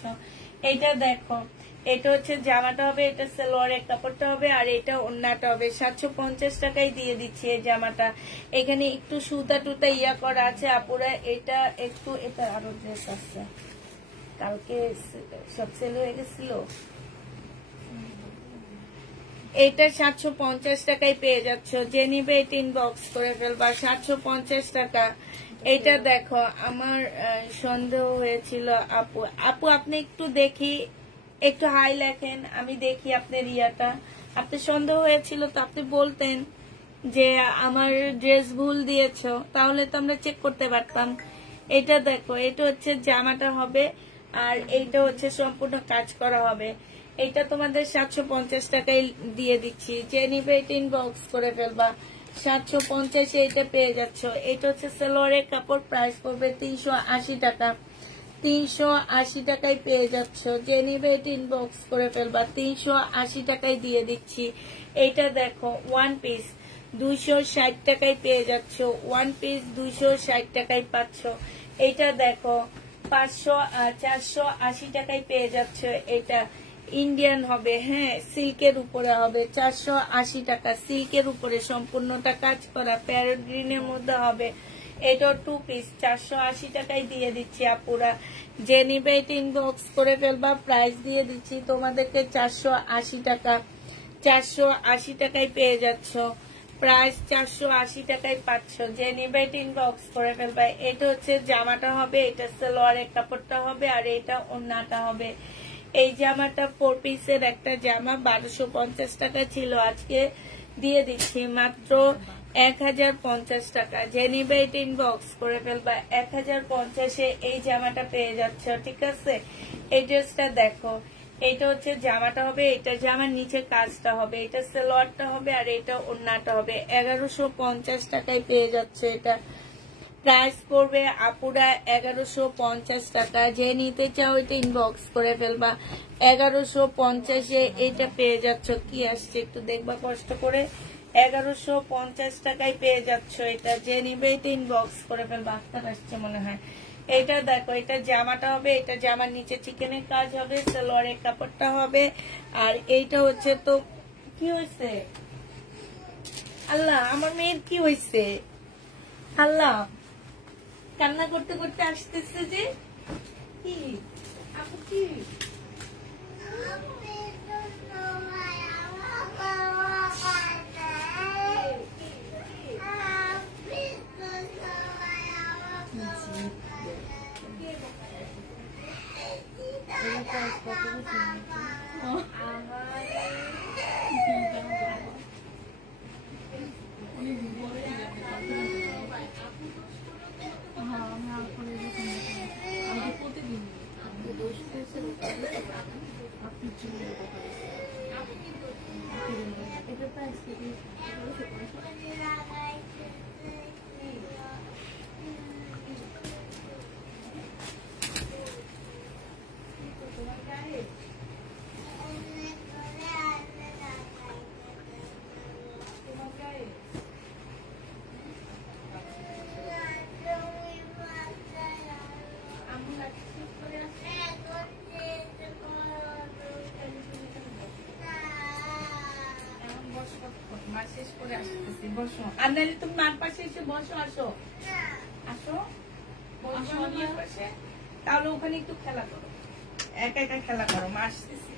এটা দেখো, এটা হচ্ছে জামাটা হবে, এটা সালোয়ারের কাপড়টা হবে, আর এটা ওড়নাটা হবে। 750 টাকায় দিয়ে দিচ্ছি এই জামাটা। এখানে একটু সুতা টুতা ইয়া করা আছে আপুরা। এটা একটু, এটা আরো ড্রেস আছে, কালকে সব সেল হয়ে গেছিল। এটা 750 টাকায় পেয়ে যাচ্ছ। যে নিবে এটা ইনবক্স করে ফেলবা। 750 টাকা। এটা দেখো, আমার সন্দেহ হয়েছিল আপু। আপু আপনি একটু দেখি, একটু হাই লেখেন, আমি দেখি আপনার ইয়াটা। আপনার সন্দেহ হয়েছিল তো আপনি বলতেন যে আমার ড্রেস ভুল দিয়েছ, তাহলে তো আমরা চেক করতে পারতাম। এটা দেখো, এটা হচ্ছে জামাটা হবে, আর এইটা হচ্ছে সম্পূর্ণ কাজ করা হবে। এটা তোমাদের 750 টাকায় দিয়ে দিচ্ছি। যে নিবে এটা ইনবক্স করে ফেলবা। 750-এ এটা পেয়ে যাচ্ছ। এটা হচ্ছে সালোয়ারের কাপড়। প্রাইস পড়বে 380 টাকা। 380 টাকায় পেয়ে যাচ্ছ। যে নিবে এটা ইনবক্স করে ফেলবা। 380 টাকায় দিয়ে দিচ্ছি। এইটা দেখো ওয়ান পিস 260 টাকায় পেয়ে যাচ্ছ। ওয়ান পিস 260 টাকায় পাচ্ছ। এইটা দেখো 480 টাকায় পেয়ে যাচ্ছ। এটা ইন্ডিয়ান হবে, হ্যাঁ সিল্কের উপরে হবে। 480 টাকা। সিল্কের উপরে সম্পূর্ণটা কাজ করা, প্যারট গ্রিনের মধ্যে হবে। এটা 2 পিস 480 টাকায় দিয়ে দিচ্ছি আপুরা। যে নিবে এটা ইনবক্স করে ফেলবা। প্রাইস দিয়ে দিচ্ছি তোমাদেরকে 480 টাকা। 480 টাকায় পেয়ে যাচ্ছ। প্রাইস 480 টাকায় পাচ্ছ। যে নিবে এটা ইনবক্স করে ফেলবা। এটা হচ্ছে জামাটা হবে, এটা সালোয়ারের কাপড়টা হবে, আর এটা ওড়নাটা হবে। এই জামাটা 4 পিসের একটা জামা, 1250 টাকা ছিল, আজকে দিয়ে দিচ্ছি মাত্র 1050 টাকা। যে নিবে এটা ইনবক্স করে ফেলবা। 1050-এ এই জামাটা পেয়ে যাচ্ছ, ঠিক আছে? এই ড্রেসটা দেখো, এটা হচ্ছে জামাটা হবে, এটা জামার নিচে কাজটা হবে, এটা সালোয়ারটা হবে, আর এটা ওড়নাটা হবে। 1150 টাকায় পেয়ে যাচ্ছে। এটা প্রাইস পড়বে আপুরা 1150 টাকা। যে নিতে চাও এটা ইনবক্স করে ফেলবা। 1150-এ এটা পেয়ে যাচ্ছ। কি আসছে একটু দেখবা কষ্ট করে। 1150 টাকায় পেয়ে যাচ্ছ এটা। যে নিবে এটা ইনবক্স করে ফেলবা। আফতার আসছে মনে হয়। এটা দেখো, এটা জামাটা হবে, এটা জামার নিচে চিকেনের কাজ হবে, সালোয়ারের কাপড়টা হবে, আর এইটা হচ্ছে তো কি হয়েছে আল্লাহ, আমার মেয়ের কি হয়েছে আল্লাহ, কান্না করতে করতে আসতেছে যে। কি আপু কি শেষ করে আসতেছি, বসো। আর নাহলে তুমি মার পাশে এসে বসো, আসো আসো, বসো আমার পাশে। তাহলে ওখানে একটু খেলা করো, একা একা খেলা করো, মা আসতেছি,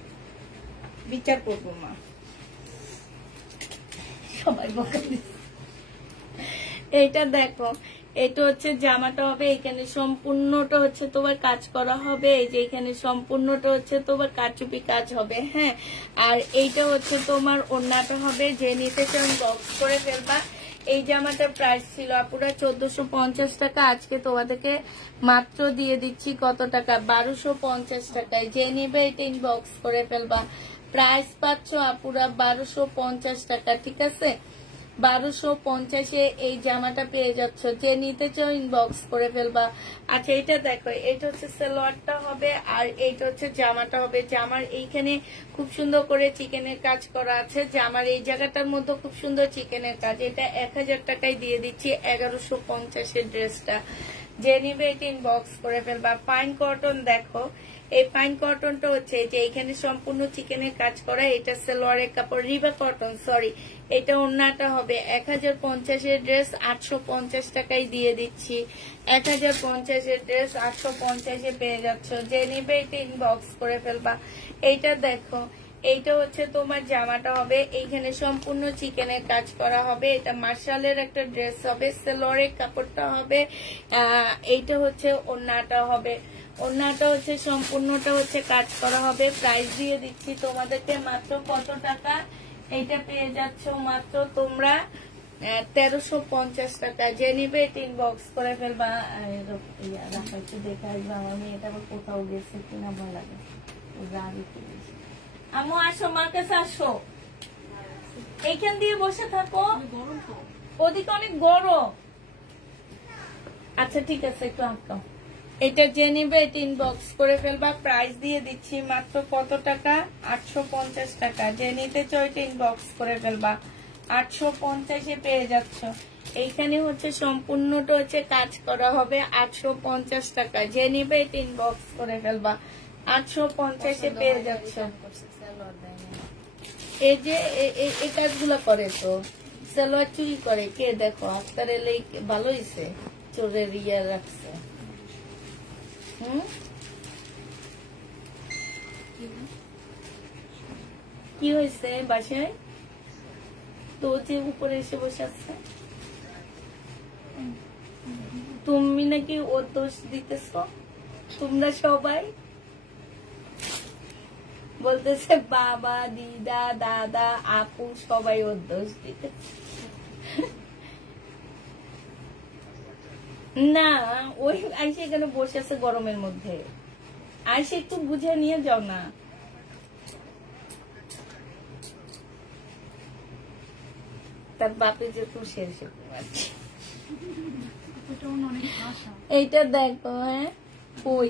বিচার করবো মা। সবাই বকা দিচ্ছে। এইটা দেখো, এটা হচ্ছে জামাটা হবে, এখানে সম্পূর্ণটা হচ্ছে তোমার কাজ করা হবে, এই যে এখানে সম্পূর্ণটা হচ্ছে তোমার কারচুপি কাজ হবে, হ্যাঁ। আর এইটা হচ্ছে তোমার ওড়নাটা হবে, যে নিতে চাও বক্স করে ফেলবা। এই জামাটার প্রাইস ছিল আপুরা 1450 টাকা, আজকে তোমাদেরকে মাত্র দিয়ে দিচ্ছি কত টাকা, 1250 টাকায়। যে নিবে এটা ইনবক্স করে ফেলবা। প্রাইস পাচ্ছ আপুরা 1250 টাকা, ঠিক আছে? 1250-এ এই জামাটা পেয়ে যাচ্ছ, যে নিতে চাও ইনবক্স করে ফেলবা। আচ্ছা এটা দেখো, এটা হচ্ছে সালোয়ারটা হবে আর এইটা হচ্ছে জামাটা হবে। জামার এইখানে খুব সুন্দর করে চিকেনের কাজ করা আছে, জামার এই জায়গাটার মধ্যে খুব সুন্দর চিকেনের কাজ। এটা 1000 টাকায় দিয়ে দিচ্ছি 1150-এর ড্রেসটা। যে নিবে এটা ইনবক্স করে ফেলবা। ফাইন কটন দেখো, এই ফাইন কটনটা হচ্ছে যে এখানে সম্পূর্ণ চিকেনের কাজ করা, এটা সালোয়ারের কাপড়, রিবা কটন, সরি। এটা ওড়নাটা হবে 1050-এর ড্রেস 850 টাকায় দিয়ে দিচ্ছি। 1050-এর ড্রেস 850-এ পেয়ে যাচ্ছ, যে নিবে এটা ইনবক্স করে ফেলবা। এইটা দেখো, এইটা হচ্ছে তোমার জামাটা হবে, এইখানে সম্পূর্ণ চিকেনের কাজ করা হবে, এটা মার্শালের একটা ড্রেস হবে, সালোয়ারের কাপড়টা হবে। এইটা হচ্ছে ওড়নাটা হবে, ওড়নাটা হচ্ছে সম্পূর্ণটা হচ্ছে কাজ করা হবে। প্রাইস দিয়ে দিচ্ছি তোমাদেরকে মাত্র কত টাকা, এইটা পেয়ে যাচ্ছ মাত্র তোমরা 1350 টাকা। যে নিবে এটা ইনবক্স করে ফেলবা। একটু দেখে আসবা, আমার মেয়েটা আবার কোথাও গেছে কিনা ভালো লাগে। আমু আসো, মার কাছে আসো, এইখান দিয়ে বসে থাকো, ওদিকে অনেক গরম। আচ্ছা ঠিক আছে, একটু আটকাও। এটা যে নিবে এটা ইনবক্স করে ফেলবা। প্রাইস দিয়ে দিচ্ছি মাত্র কত টাকা, 850 টাকা। যে নিতে চাও এটা ইনবক্স করে ফেলবা, 850-এ পেয়ে যাচ্ছ। এইখানে হচ্ছে সম্পূর্ণটা হচ্ছে কাজ করা হবে 850 টাকা। যে নিবে এটা ইনবক্স করে ফেলবা, 850-এ পেয়ে যাচ্ছ। এই যে এই কাজগুলো করে তো সালোয়ার চুরি করে কে, দেখো আফতার এলে ভালো হয়েছে, চোরের ইয়া রাখছে। কি হয়েছে বাসায় তো, যে উপরে এসে বসে আছে, তুমি নাকি ওর দোষ দিতেছ? তোমরা সবাই বলতেছে বাবা, দিদা, দাদা, আপু সবাই ওর দোষ দিতেছে। না, ওই আইসে এখানে বসে আছে গরমের মধ্যে, আইসে একটু বুঝে নিয়ে যাও না। তার বাপে যে খুব শেষ, এইটা দেখো, হ্যাঁ ওই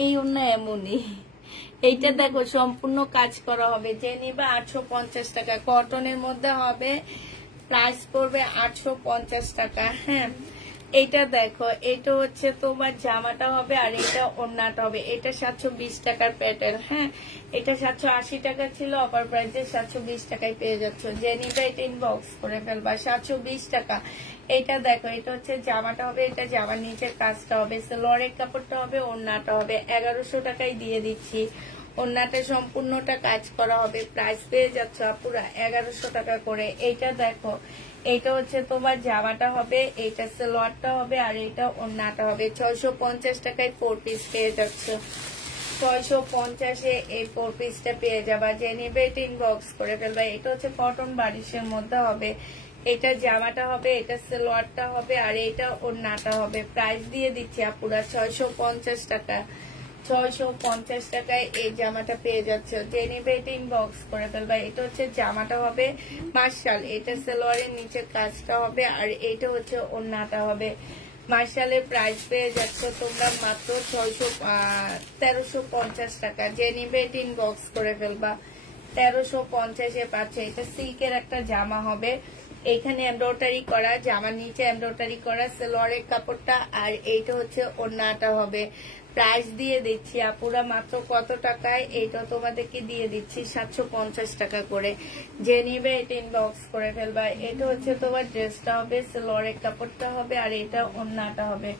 এই অন্য এমনই। এইটা দেখো সম্পূর্ণ কাজ করা হবে, যে নিবে 850 টাকা, কটনের মধ্যে হবে, প্রাইস পড়বে 850 টাকা। হ্যাঁ এইটা দেখো, এটা হচ্ছে তোমার জামাটা হবে আর এটা ওড়নাটা হবে। এটা 720 টাকার প্যাটার্ন, হ্যাঁ এটা 780 টাকা ছিল, অফার প্রাইসে 720 টাকায় পেয়ে যাচ্ছ। যে নিবে এটা ইনবক্স করে ফেলবা, 720 টাকা। এটা দেখো, এটা হচ্ছে জামাটা হবে, এটা জামার নিচের কাজটা হবে, সালোয়ারের কাপড়টা হবে, ওড়নাটা হবে, 1100 টাকায় দিয়ে দিচ্ছি। ওড়নাটা সম্পূর্ণটা কাজ করা হবে, প্রাইস পেয়ে যাচ্ছ পুরা 1100 টাকা করে। এইটা দেখো, এইটা হচ্ছে তোমার জামাটা হবে, এইটা সালোয়ারটা হবে আর এটা ওড়নাটা হবে। 650 টাকায় 4 পিস পেয়ে যাচ্ছ, 650-এ এই 4 পিসটা পেয়ে যাবা। যে নিবে এটা ইনবক্স করে ফেলবা। এটা হচ্ছে কটন বারিশের মধ্যে হবে, এটা জামাটা হবে, এটা সালোয়ারটা হবে আর এটা ওড়নাটা হবে। প্রাইস দিয়ে দিচ্ছি আপুরা 650 টাকা। 650 টাকায় এই জামাটা পেয়ে যাচ্ছ। যে নিবে এটা ইনবক্স করে ফেলবা। এটা হচ্ছে জামাটা হবে মার্শাল, এটা সালোয়ারের নিচের কাজটা হবে আর এইটা হচ্ছে ওড়নাটা হবে। মার্শালের প্রাইস পেয়ে যাচ্ছ তোমরা মাত্র 1350 টাকা। যে নিবে এটা ইনবক্স করে ফেলবা, 1350-এ পাচ্ছে। এটা সিল্কের একটা জামা হবে, এইখানে এমব্রয়ডারি করা, জামার নিচে এমব্রয়ডারি করা, সালোয়ারের কাপড়টা আর এইটা হচ্ছে ওড়নাটা হবে। প্রাইস দিয়ে দিচ্ছি আপুরা মাত্র কত টাকায়, এটা তোমাদেরকে দিয়ে দিচ্ছি 750 টাকা করে। যে নিবে এটা ইনবক্স করে ফেলবা। এটা হচ্ছে তোমার ড্রেসটা হবে, সালোয়ারের কাপড়টা হবে, আর এটা ওড়নাটা হবে।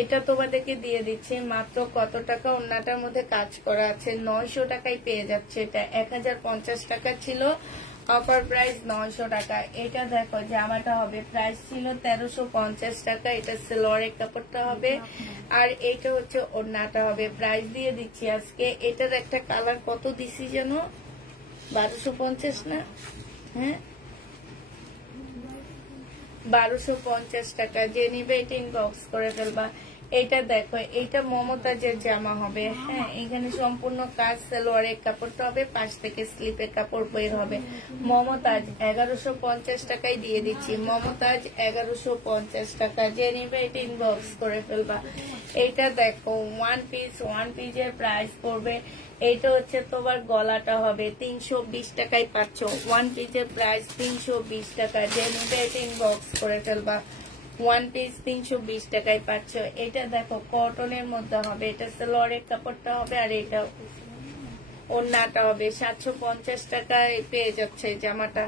এটা তোমাদেরকে দিয়ে দিচ্ছি মাত্র কত টাকা, ওড়নাটার মধ্যে কাজ করা আছে 900 টাকায় পেয়ে যাচ্ছে। এটা 1050 টাকা ছিল, অফার প্রাইস 900 টাকা। এটা দেখো জামাটা হবে, প্রাইস ছিল 1350 টাকা। এটা সালোয়ারের কাপড়টা হবে, আর এটা হচ্ছে ওড়নাটা হবে। প্রাইস দিয়ে দিচ্ছি আজকে। এটার একটা কালার কত দিছি যেন, 1250 না, হ্যাঁ 1250 টাকা। যে নিবে এটা ইনবক্স করে ফেলবা। এটা দেখো, এটা মমতাজের জামা হবে, হ্যাঁ এখানে সম্পূর্ণ কাজ, সালোয়ারের কাপড়টা হবে, পাশ থেকে স্লিপের কাপড় বের হবে। মমতাজ 1150 টাকায় দিয়ে দিচ্ছি, মমতাজ 1150 টাকা। যে নিবে এটা ইনবক্স করে ফেলবা। এটা দেখো ওয়ান পিসের প্রাইস পড়বে, এইটা হচ্ছে তোমার গলাটা হবে 320 টাকায় পাচ্ছ। ওয়ান পিসের প্রাইস 320 টাকা। যে নিবে এটা ইনবক্স করে ফেলবা। ওয়ান পিস 320 টাকায় পাচ্ছ। এটা দেখো কটনের মধ্যে হবে, এটা সালোয়ারের কাপড়টা হবে, আর এটা ওড়নাটা হবে। 750 টাকায় পেয়ে যাচ্ছে জামাটা।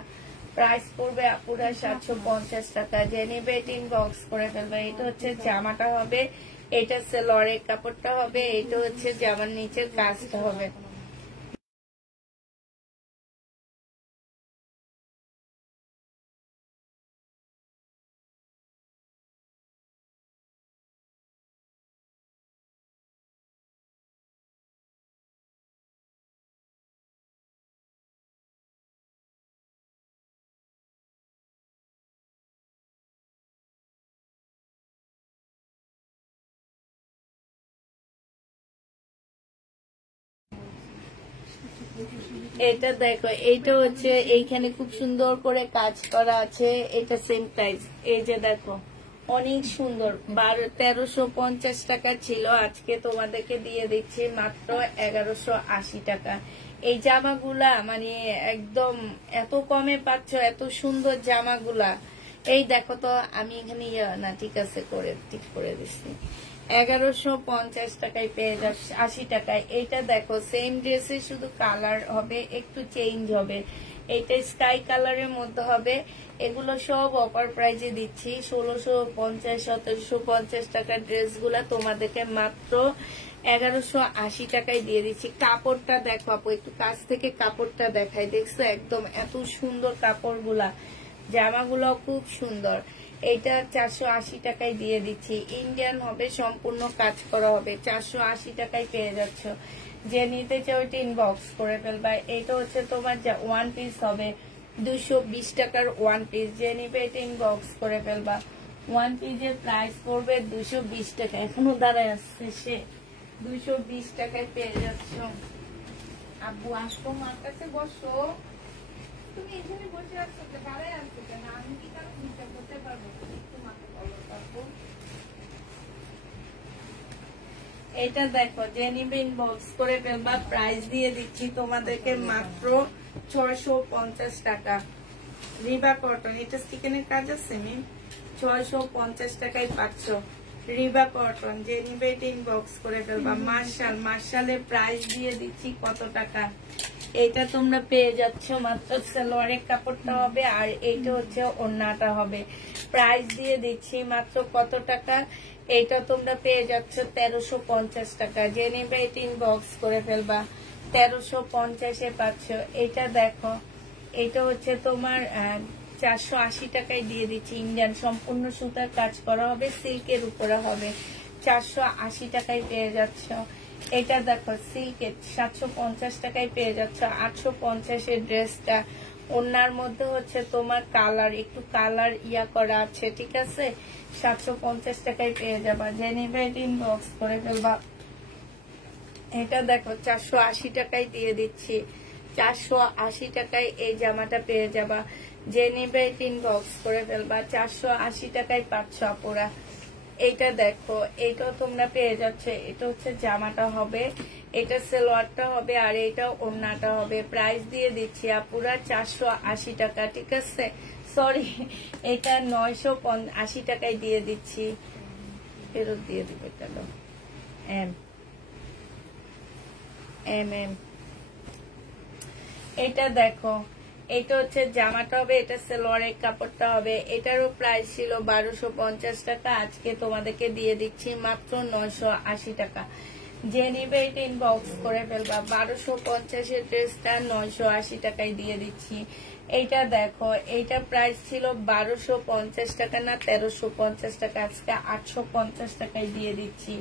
প্রাইস পড়বে আপুরা 750 টাকা। যে নিবে এটা ইনবক্স করে ফেলবে। এটা হচ্ছে জামাটা হবে, এটা সালোয়ারের কাপড়টা হবে, এটা হচ্ছে জামার নিচের কাজটা হবে। এটা দেখো, এইটা হচ্ছে এইখানে খুব সুন্দর করে কাজ করা আছে। এটা সেম প্রাইস। এই যে দেখো অনেক সুন্দর, 1350 টাকা ছিল, আজকে তোমাদেরকে দিয়ে দিচ্ছি মাত্র 1180 টাকা। এই জামাগুলা মানে একদম এত কমে পাচ্ছ, এত সুন্দর জামাগুলা। এই দেখো তো, আমি এখানে না ঠিক আছে ঠিক করে দিচ্ছি। 1150 টাকায় পেয়ে যাচ্ছে, 80 টাকায়। এটা দেখো সেম ড্রেসে শুধু কালার হবে, একটু চেঞ্জ হবে। এটা স্কাই কালারের মধ্যে হবে। এগুলো সব অফার প্রাইজে দিচ্ছি, 1650 1750 টাকার ড্রেসগুলা তোমাদেরকে মাত্র 1180 টাকায় দিয়ে দিচ্ছি। কাপড়টা দেখো আপু, একটু কাছ থেকে কাপড়টা দেখাই, দেখছো একদম এত সুন্দর কাপড়গুলা। জামাগুলো খুব সুন্দর। এটা 480 টাকায় দিয়ে দিচ্ছি। ইন্ডিয়ান হবে, সম্পূর্ণ কাজ করা হবে, 480 টাকায় পেয়ে যাচ্ছ। যে নিতে চাও ওইটা ইনবক্স করে ফেলবা। এটা হচ্ছে তোমার ওয়ান পিস হবে, 220 টাকার ওয়ান পিস। যে নিবে এটা ইনবক্স করে ফেলবা। ওয়ান পিসের প্রাইস পড়বে 220 টাকা। এখনো দাঁড়ায় আসছে সে, 220 টাকায় পেয়ে যাচ্ছ। আব্বু আসবো মার কাছে, বসো। তুমি এখানে বসে আসছো, দাঁড়ায় আসছো কেন? আমি কি কারো চিন্তা করতে পারবো? একটু মাকে বলো তারপর। এটা দেখো, যে নিবে ইনবক্স করে ফেলবা। প্রাইস দিয়ে দিচ্ছি তোমাদেরকে মাত্র 650 টাকা। রিবা কটন, এটা চিকেনের কাজ আছে, 650 টাকায় পাচ্ছ। রিবা কটন, যে নিবে এটা ইনবক্স করে ফেলবা। মার্শালের প্রাইস দিয়ে দিচ্ছি কত টাকা, এটা তোমরা পেয়ে যাচ্ছ মাত্র সালোয়ারের কাপড়টা হবে, আর এইটা হচ্ছে ওড়নাটা হবে। প্রাইস দিয়ে দিচ্ছি মাত্র কত টাকা, এটা তোমরা পেয়ে যাচ্ছ 1350 টাকা। যে নেবে এটা ইনবক্স করে ফেলবা। 1350-এ পাচ্ছ। এটা দেখো, এটা হচ্ছে তোমার 480 টাকায় দিয়ে দিচ্ছি। ইন্ডিয়ান সম্পূর্ণ সুতার কাজ করা হবে, সিল্কের উপরে হবে, 480 টাকায় পেয়ে যাচ্ছ। এটা দেখো সিল্কের 750 টাকায় পেয়ে যাচ্ছ। 850-এর ড্রেসটা ওনার মধ্যে হচ্ছে তোমার কালার, একটু কালার করা আছে, ঠিক আছে। 750 টাকায় পেয়ে যাবা। যে নিবে এটা ইনবক্স করে ফেলবা। এটা দেখো 480 টাকায় দিয়ে দিচ্ছি। 480 টাকায় এই জামাটা পেয়ে যাবা। যে নিবে এটা ইনবক্স করে ফেলবা। 480 টাকায় পাচ্ছ আপুরা। এইটা দেখো, এইটাও তোমরা পেয়ে যাচ্ছে। এটা হচ্ছে জামাটা হবে, এটা সালোয়ারটা হবে, আর এটা ওড়নাটা হবে। প্রাইস দিয়ে দিচ্ছি আপুরা 480 টাকা, ঠিক আছে। সরি, এটা 980 টাকায় দিয়ে দিচ্ছি। ফেরত দিয়ে দিবে কেন? mm। এটা দেখো, এটা হচ্ছে জামাটা হবে, এটা সালোয়ারের কাপড়টা হবে। এটারও প্রাইস ছিল 1250 টাকা, আজকে তোমাদেরকে দিয়ে দিচ্ছি মাত্র 980 টাকা। যে নিবে এটা ইনবক্স করে ফেলবা। 1250 ড্রেসটা 980 টাকায় দিয়ে দিচ্ছি। এইটা দেখো, এইটা প্রাইস ছিল 1250 টাকা না 1350 টাকা, আজকে 850 টাকায় দিয়ে দিচ্ছি।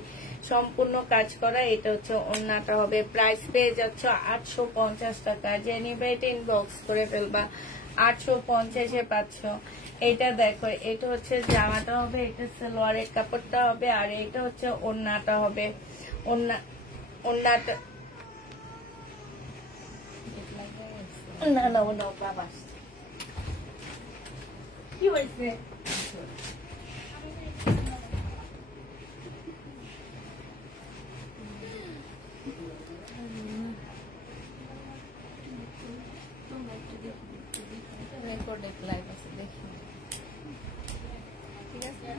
সম্পূর্ণ কাজ করা। এটা হচ্ছে ওড়নাটা হবে, প্রাইস পেয়ে যাচ্ছ 850 টাকা। যে নিবে এটা ইনবক্স করে ফেলবা, 850-এ পাচ্ছ। এটা দেখো, এটা হচ্ছে জামাটা হবে, এটা সালোয়ারের কাপড়টা হবে, আর এটা হচ্ছে ওড়নাটা হবে। ওড়নাটা না না ওনা বাবা কি হয়েছে? রেকর্ডে লাইভ আছে, দেখি ঠিক আছে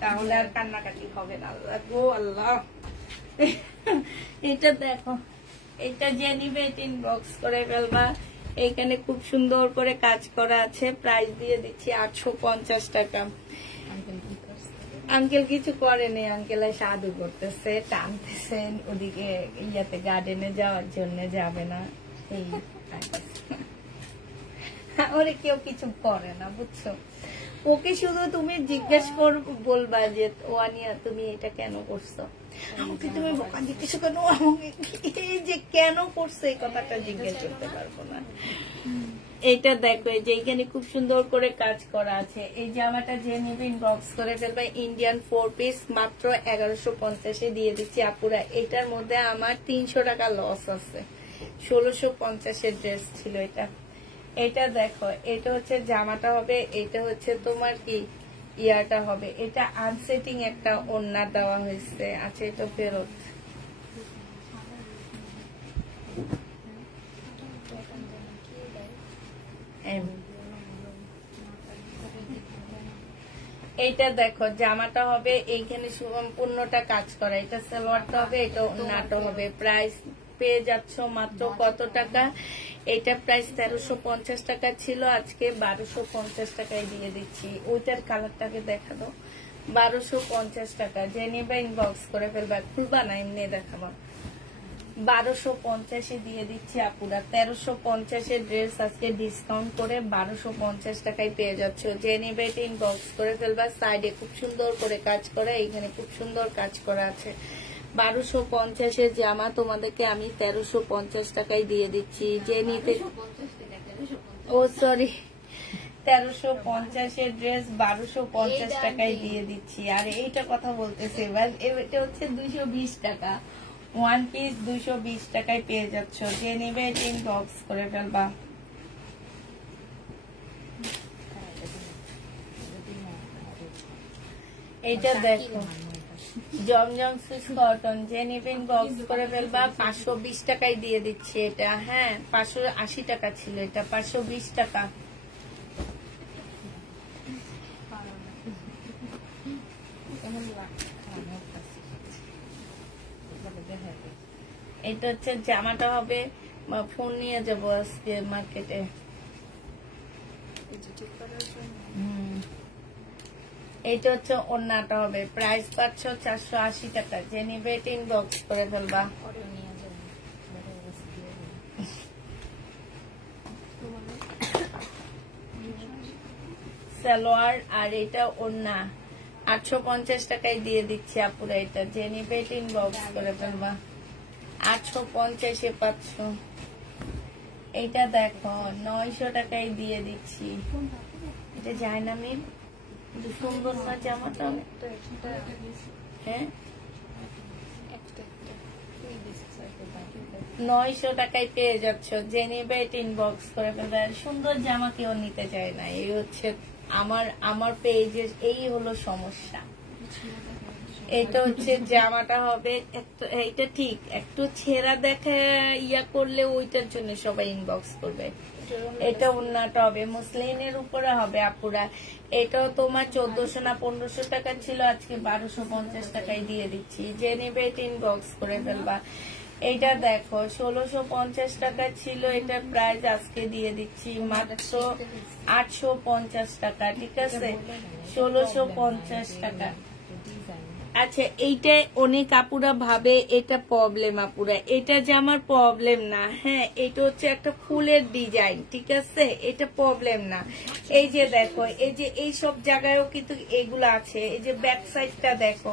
তাহলে আর কান্নাকাটি হবে না। আল্লাহ গো আল্লাহ। এটা দেখো, এটা যে নিবে এটা ইনবক্স করে ফেলবা। এইখানে খুব সুন্দর করে কাজ করা আছে, প্রাইস দিয়ে দিচ্ছি 850 টাকা। আঙ্কেল কিছু করেনি, আঙ্কেল সাধু করতেছে, টানতেছেন ওদিকে ইয়াতে গার্ডেনে যাওয়ার জন্য, যাবে না সেই। ওরে কেউ কিছু করে না বুঝছো, ওকে শুধু তুমি জিজ্ঞেস বলবা যে ওয়ানিয়া তুমি এটা কেন করছো, আমাকে তুমি বোকা দিতেছো কেন, এই যে কেন করছো এই কথাটা জিজ্ঞেস করতে পারবো না। এইটা দেখো, এই যে এখানে খুব সুন্দর করে কাজ করা আছে। এই জামাটা যে নেবে ইনবক্স করে ফেলবে। ইন্ডিয়ান 4 পিস মাত্র 1150-এ দিয়ে দিচ্ছি আপুরা। এটার মধ্যে আমার 300 টাকা লস আছে, 1650-এর ড্রেস ছিল এটা। এটা দেখো, এটা হচ্ছে জামাটা হবে, এটা হচ্ছে তোমার কি ইয়াটা হবে। এটা আনসেটিং একটা ওড়না দেওয়া হয়েছে, আচ্ছা এটা ফেরত। এইটা দেখো, জামাটা হবে, এইখানে সম্পূর্ণটা কাজ করা। এটা সালোয়ারটা হবে, এটা ওড়নাটা হবে। প্রাইস পেয়ে যাচ্ছ মাত্র কত টাকা? এটা প্রাইস 1350 টাকা ছিল, আজকে 1250 টাকায় দিয়ে দিচ্ছি। ওইটার কালারটাকে দেখা দাও, 1250 টাকা। যে নেবে ইনবক্স করে ফেলবা, খুলবা না এমনি দেখাবো। 1250-এ দিয়ে দিচ্ছি আপুরা। 1350-এর ড্রেস আজকে ডিসকাউন্ট করে 1250 টাকায় পেয়ে যাচ্ছ। যে নেবে এটা ইনবক্স করে ফেলবা। সাইডে খুব সুন্দর করে কাজ করা, এইখানে খুব সুন্দর কাজ করা আছে। 1250-এর জামা তোমাদেরকে আমি 1350 টাকায় দিয়ে দিচ্ছি। যে নিতে, ও সরি, 1350-এর ড্রেস 1250 টাকায় দিয়ে দিচ্ছি। আর এইটা কথা বলতেছে, এটা হচ্ছে 220 টাকা। 1 পিস 220 টাকায় পেয়ে যাচ্ছ। যে নেবে এটা ইনবক্স করে ফেলবা। এইটা দেখো, জমজম সুইস কটন। যে নেবে ইনবক্স করে ফেলবা। 520 টাকায় দিয়ে দিচ্ছি এটা। হ্যাঁ 580 টাকা ছিল, এটা 520 টাকা। এটা হচ্ছে জামাটা হবে, ফোন নিয়ে যাবো আজকে মার্কেটে। এটা হচ্ছে ওড়নাটা হবে, প্রাইস পাচ্ছ 480 টাকা। যে নিবে এটা ইনবক্স করে ফেলবা। সালোয়ার আর এটা ওড়না 850 টাকায় দিয়ে দিচ্ছি আপুরা। এটা যে নিবে এটা ইনবক্স করে ফেলবা। 850-এ পাচ্ছ। এইটা দেখো 900 টাকায় দিয়ে দিচ্ছি। এটা যায় না মিম, সুন্দর না জামাটা? হ্যাঁ 900 টাকায় পেয়ে যাচ্ছ। যে নিবে এটা ইনবক্স করে ফেলবে। সুন্দর জামা কেউ নিতে চায় না, এই হচ্ছে আমার পেজের এই হলো সমস্যা। এটা হচ্ছে জামাটা হবে এইটা ঠিক একটু ছেঁড়া দেখা ইয়া করলে ওইটার জন্য সবাই ইনবক্স করবে। এটা ওন্নাটা হবে মুসলিনের উপরে হবে আপুরা। এটাও তোমার 1400 না 1500 টাকা ছিল, আজকে 1250 টাকায় দিয়ে দিচ্ছি। যে নেবে এটা ইনবক্স করে ফেলবা। এইটা দেখো 1650 টাকা ছিল, এটার প্রাইস আজকে দিয়ে দিচ্ছি মাত্র 850 টাকা। ঠিক আছে, 1650 টাকা। আচ্ছা, এইটাই অনেক আপুরা ভাবে এটা প্রবলেম আপুরা, এটা যে আমার প্রবলেম না। হ্যাঁ, এটা হচ্ছে একটা ফুলের ডিজাইন। ঠিক আছে, এটা প্রবলেম না। এই যে দেখো, এই যে এই সব জায়গায়ও কিন্তু এগুলো আছে। এই যে ব্যাক সাইডটা দেখো,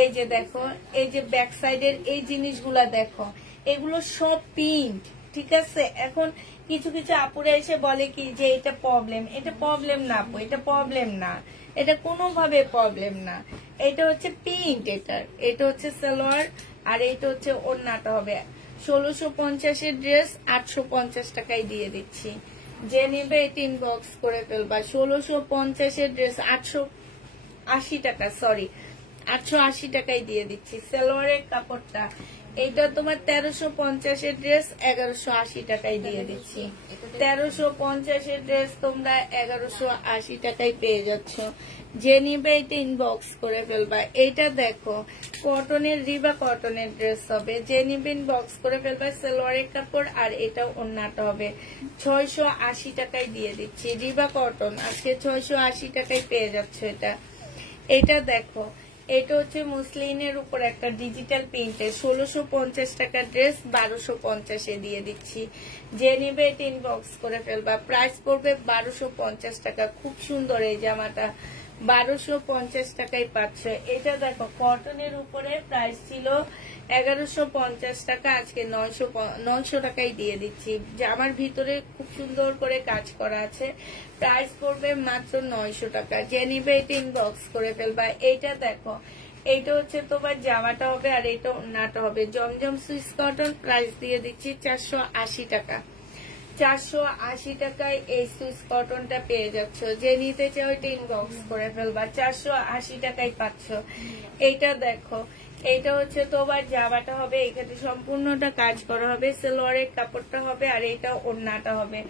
এই যে দেখো, এই যে ব্যাক সাইডের এই জিনিসগুলা দেখো, এগুলো সব প্রিন্ট। ঠিক আছে, এখন কিছু কিছু আপুরা এসে বলে কি যে এটা প্রবলেম। এটা প্রবলেম না আপু, এটা প্রবলেম না, এটা কোনোভাবে প্রবলেম না। এটা হচ্ছে প্রিন্ট, এটা হচ্ছে সালোয়ার, আর এটা হচ্ছে ওড়নাটা হবে। 1650 ড্রেস 850 টাকায় দিয়ে দিচ্ছি। যে নেবে এটা ইনবক্স করে ফেলবা। 1650 ড্রেস 880 টাকা, সরি 880 টাকায় দিয়ে দিচ্ছি। সালোয়ারের কাপড়টা এইটা তোমার 1350 ড্রেস 1180 টাকায় দিয়ে দিচ্ছি। 1350 ড্রেস তোমরা 1180 টাকায় পেয়ে যাচ্ছ। যে নিবে এটা ইনবক্স করে ফেলবা। এইটা দেখো কটনের, রিবা কটনের ড্রেস হবে। যে নিবে ইনবক্স করে ফেলবা। সালোয়ারের কাপড় আর এটা ওড়নাটা হবে। 680 টাকায় দিয়ে দিচ্ছি। রিবা কটন আজকে 680 টাকায় পেয়ে যাচ্ছ। এটা দেখো, এটা হচ্ছে মুসলিনের উপর একটা ডিজিটাল প্রিন্টে 1650 টাকা ড্রেস 1250 দিয়ে দিচ্ছি। যে নিবে এটা ইনবক্স করে ফেলবা। প্রাইস পড়বে 1250 টাকা। খুব সুন্দর এই জামাটা, 1250 টাকায় পাচ্ছে। এটা দেখো কটনের উপরে প্রাইস ছিল 1150 টাকা, আজকে 900 টাকায় দিয়ে দিচ্ছি। জামার ভিতরে খুব সুন্দর করে কাজ করা আছে। প্রাইস পড়বে মাত্র 900 টাকা। যে নিবে এটা ইনবক্স করে ফেলবা। এইটা দেখো, এইটা হচ্ছে তোমার জামাটা হবে আর এটা ওড়নাটা হবে। জমজম সুইস কটন, প্রাইস দিয়ে দিচ্ছি 480 টাকা। 480 টাকায় এই সুইস কটনটা পেয়ে যাচ্ছ। যে নিতে চাও এটা ইনবক্স করে ফেলবা। 480 টাকায় পাচ্ছ। এইটা দেখো, এইটা হচ্ছে তোমার জামাটা হবে, এখানে সম্পূর্ণটা কাজ করা হবে। সালোয়ারের কাপড়টা হবে আর এটা ওড়নাটা হবে।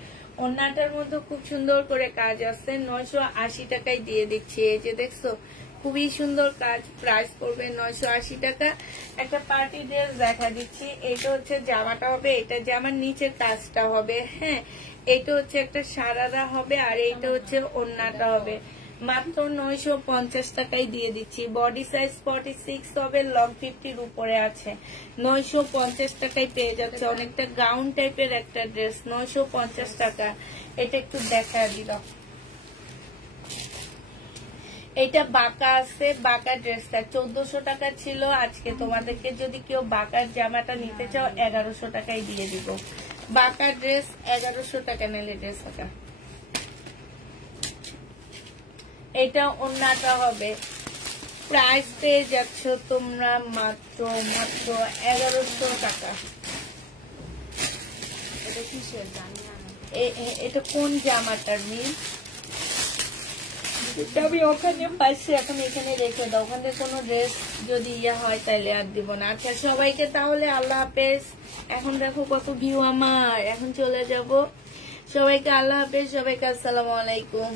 ওড়নাটার মধ্যে খুব সুন্দর করে কাজ আছে। 980 টাকায় দিয়ে দিচ্ছি। এই যে দেখছো, খুবই সুন্দর কাজ। প্রাইস পড়বে 980 টাকা। একটা পার্টি ড্রেস দেখা দিচ্ছি। এটা হচ্ছে জামাটা হবে, এটা জামার নিচের কাজটা হবে। হ্যাঁ, এটা হচ্ছে একটা সারারা হবে আর এইটা হচ্ছে ওড়নাটা হবে। মাত্র 950 টাকায় দিয়ে দিচ্ছি। বডি সাইজ 46 হবে, লং 50 উপরে আছে। 950 টাকায় পেয়ে যাচ্ছে। অনেকটা গাউন টাইপের একটা ড্রেস, 950 টাকা। এটা একটু দেখা দিল। এটা বাঁকা আছে, বাঁকা ড্রেসটা 1400 টাকা ছিল। আজকে তোমাদেরকে যদি কেউ বাঁকার জামাটা নিতে চাও 1100 টাকায় দিয়ে দিব। বাঁকা ড্রেস 1100 টাকা নিলে ড্রেস টাকা। এটা ওড়নাটা হবে। প্রাইস পেয়ে যাচ্ছ তোমরা মাত্র 1100 টাকা। এটা কিসের জানি না, এটা কোন জামাটার মিল? আমি ওখানে পাইছি, এখন এখানে রেখে দাও। ওখানে কোনো ড্রেস যদি ইয়ে হয় তাহলে আর দিব না। আচ্ছা, সবাইকে তাহলে আল্লাহ হাফেজ। এখন দেখো কত ভিউ আমার, এখন চলে যাব। সবাইকে আল্লাহ হাফেজ, সবাইকে আসসালামু আলাইকুম।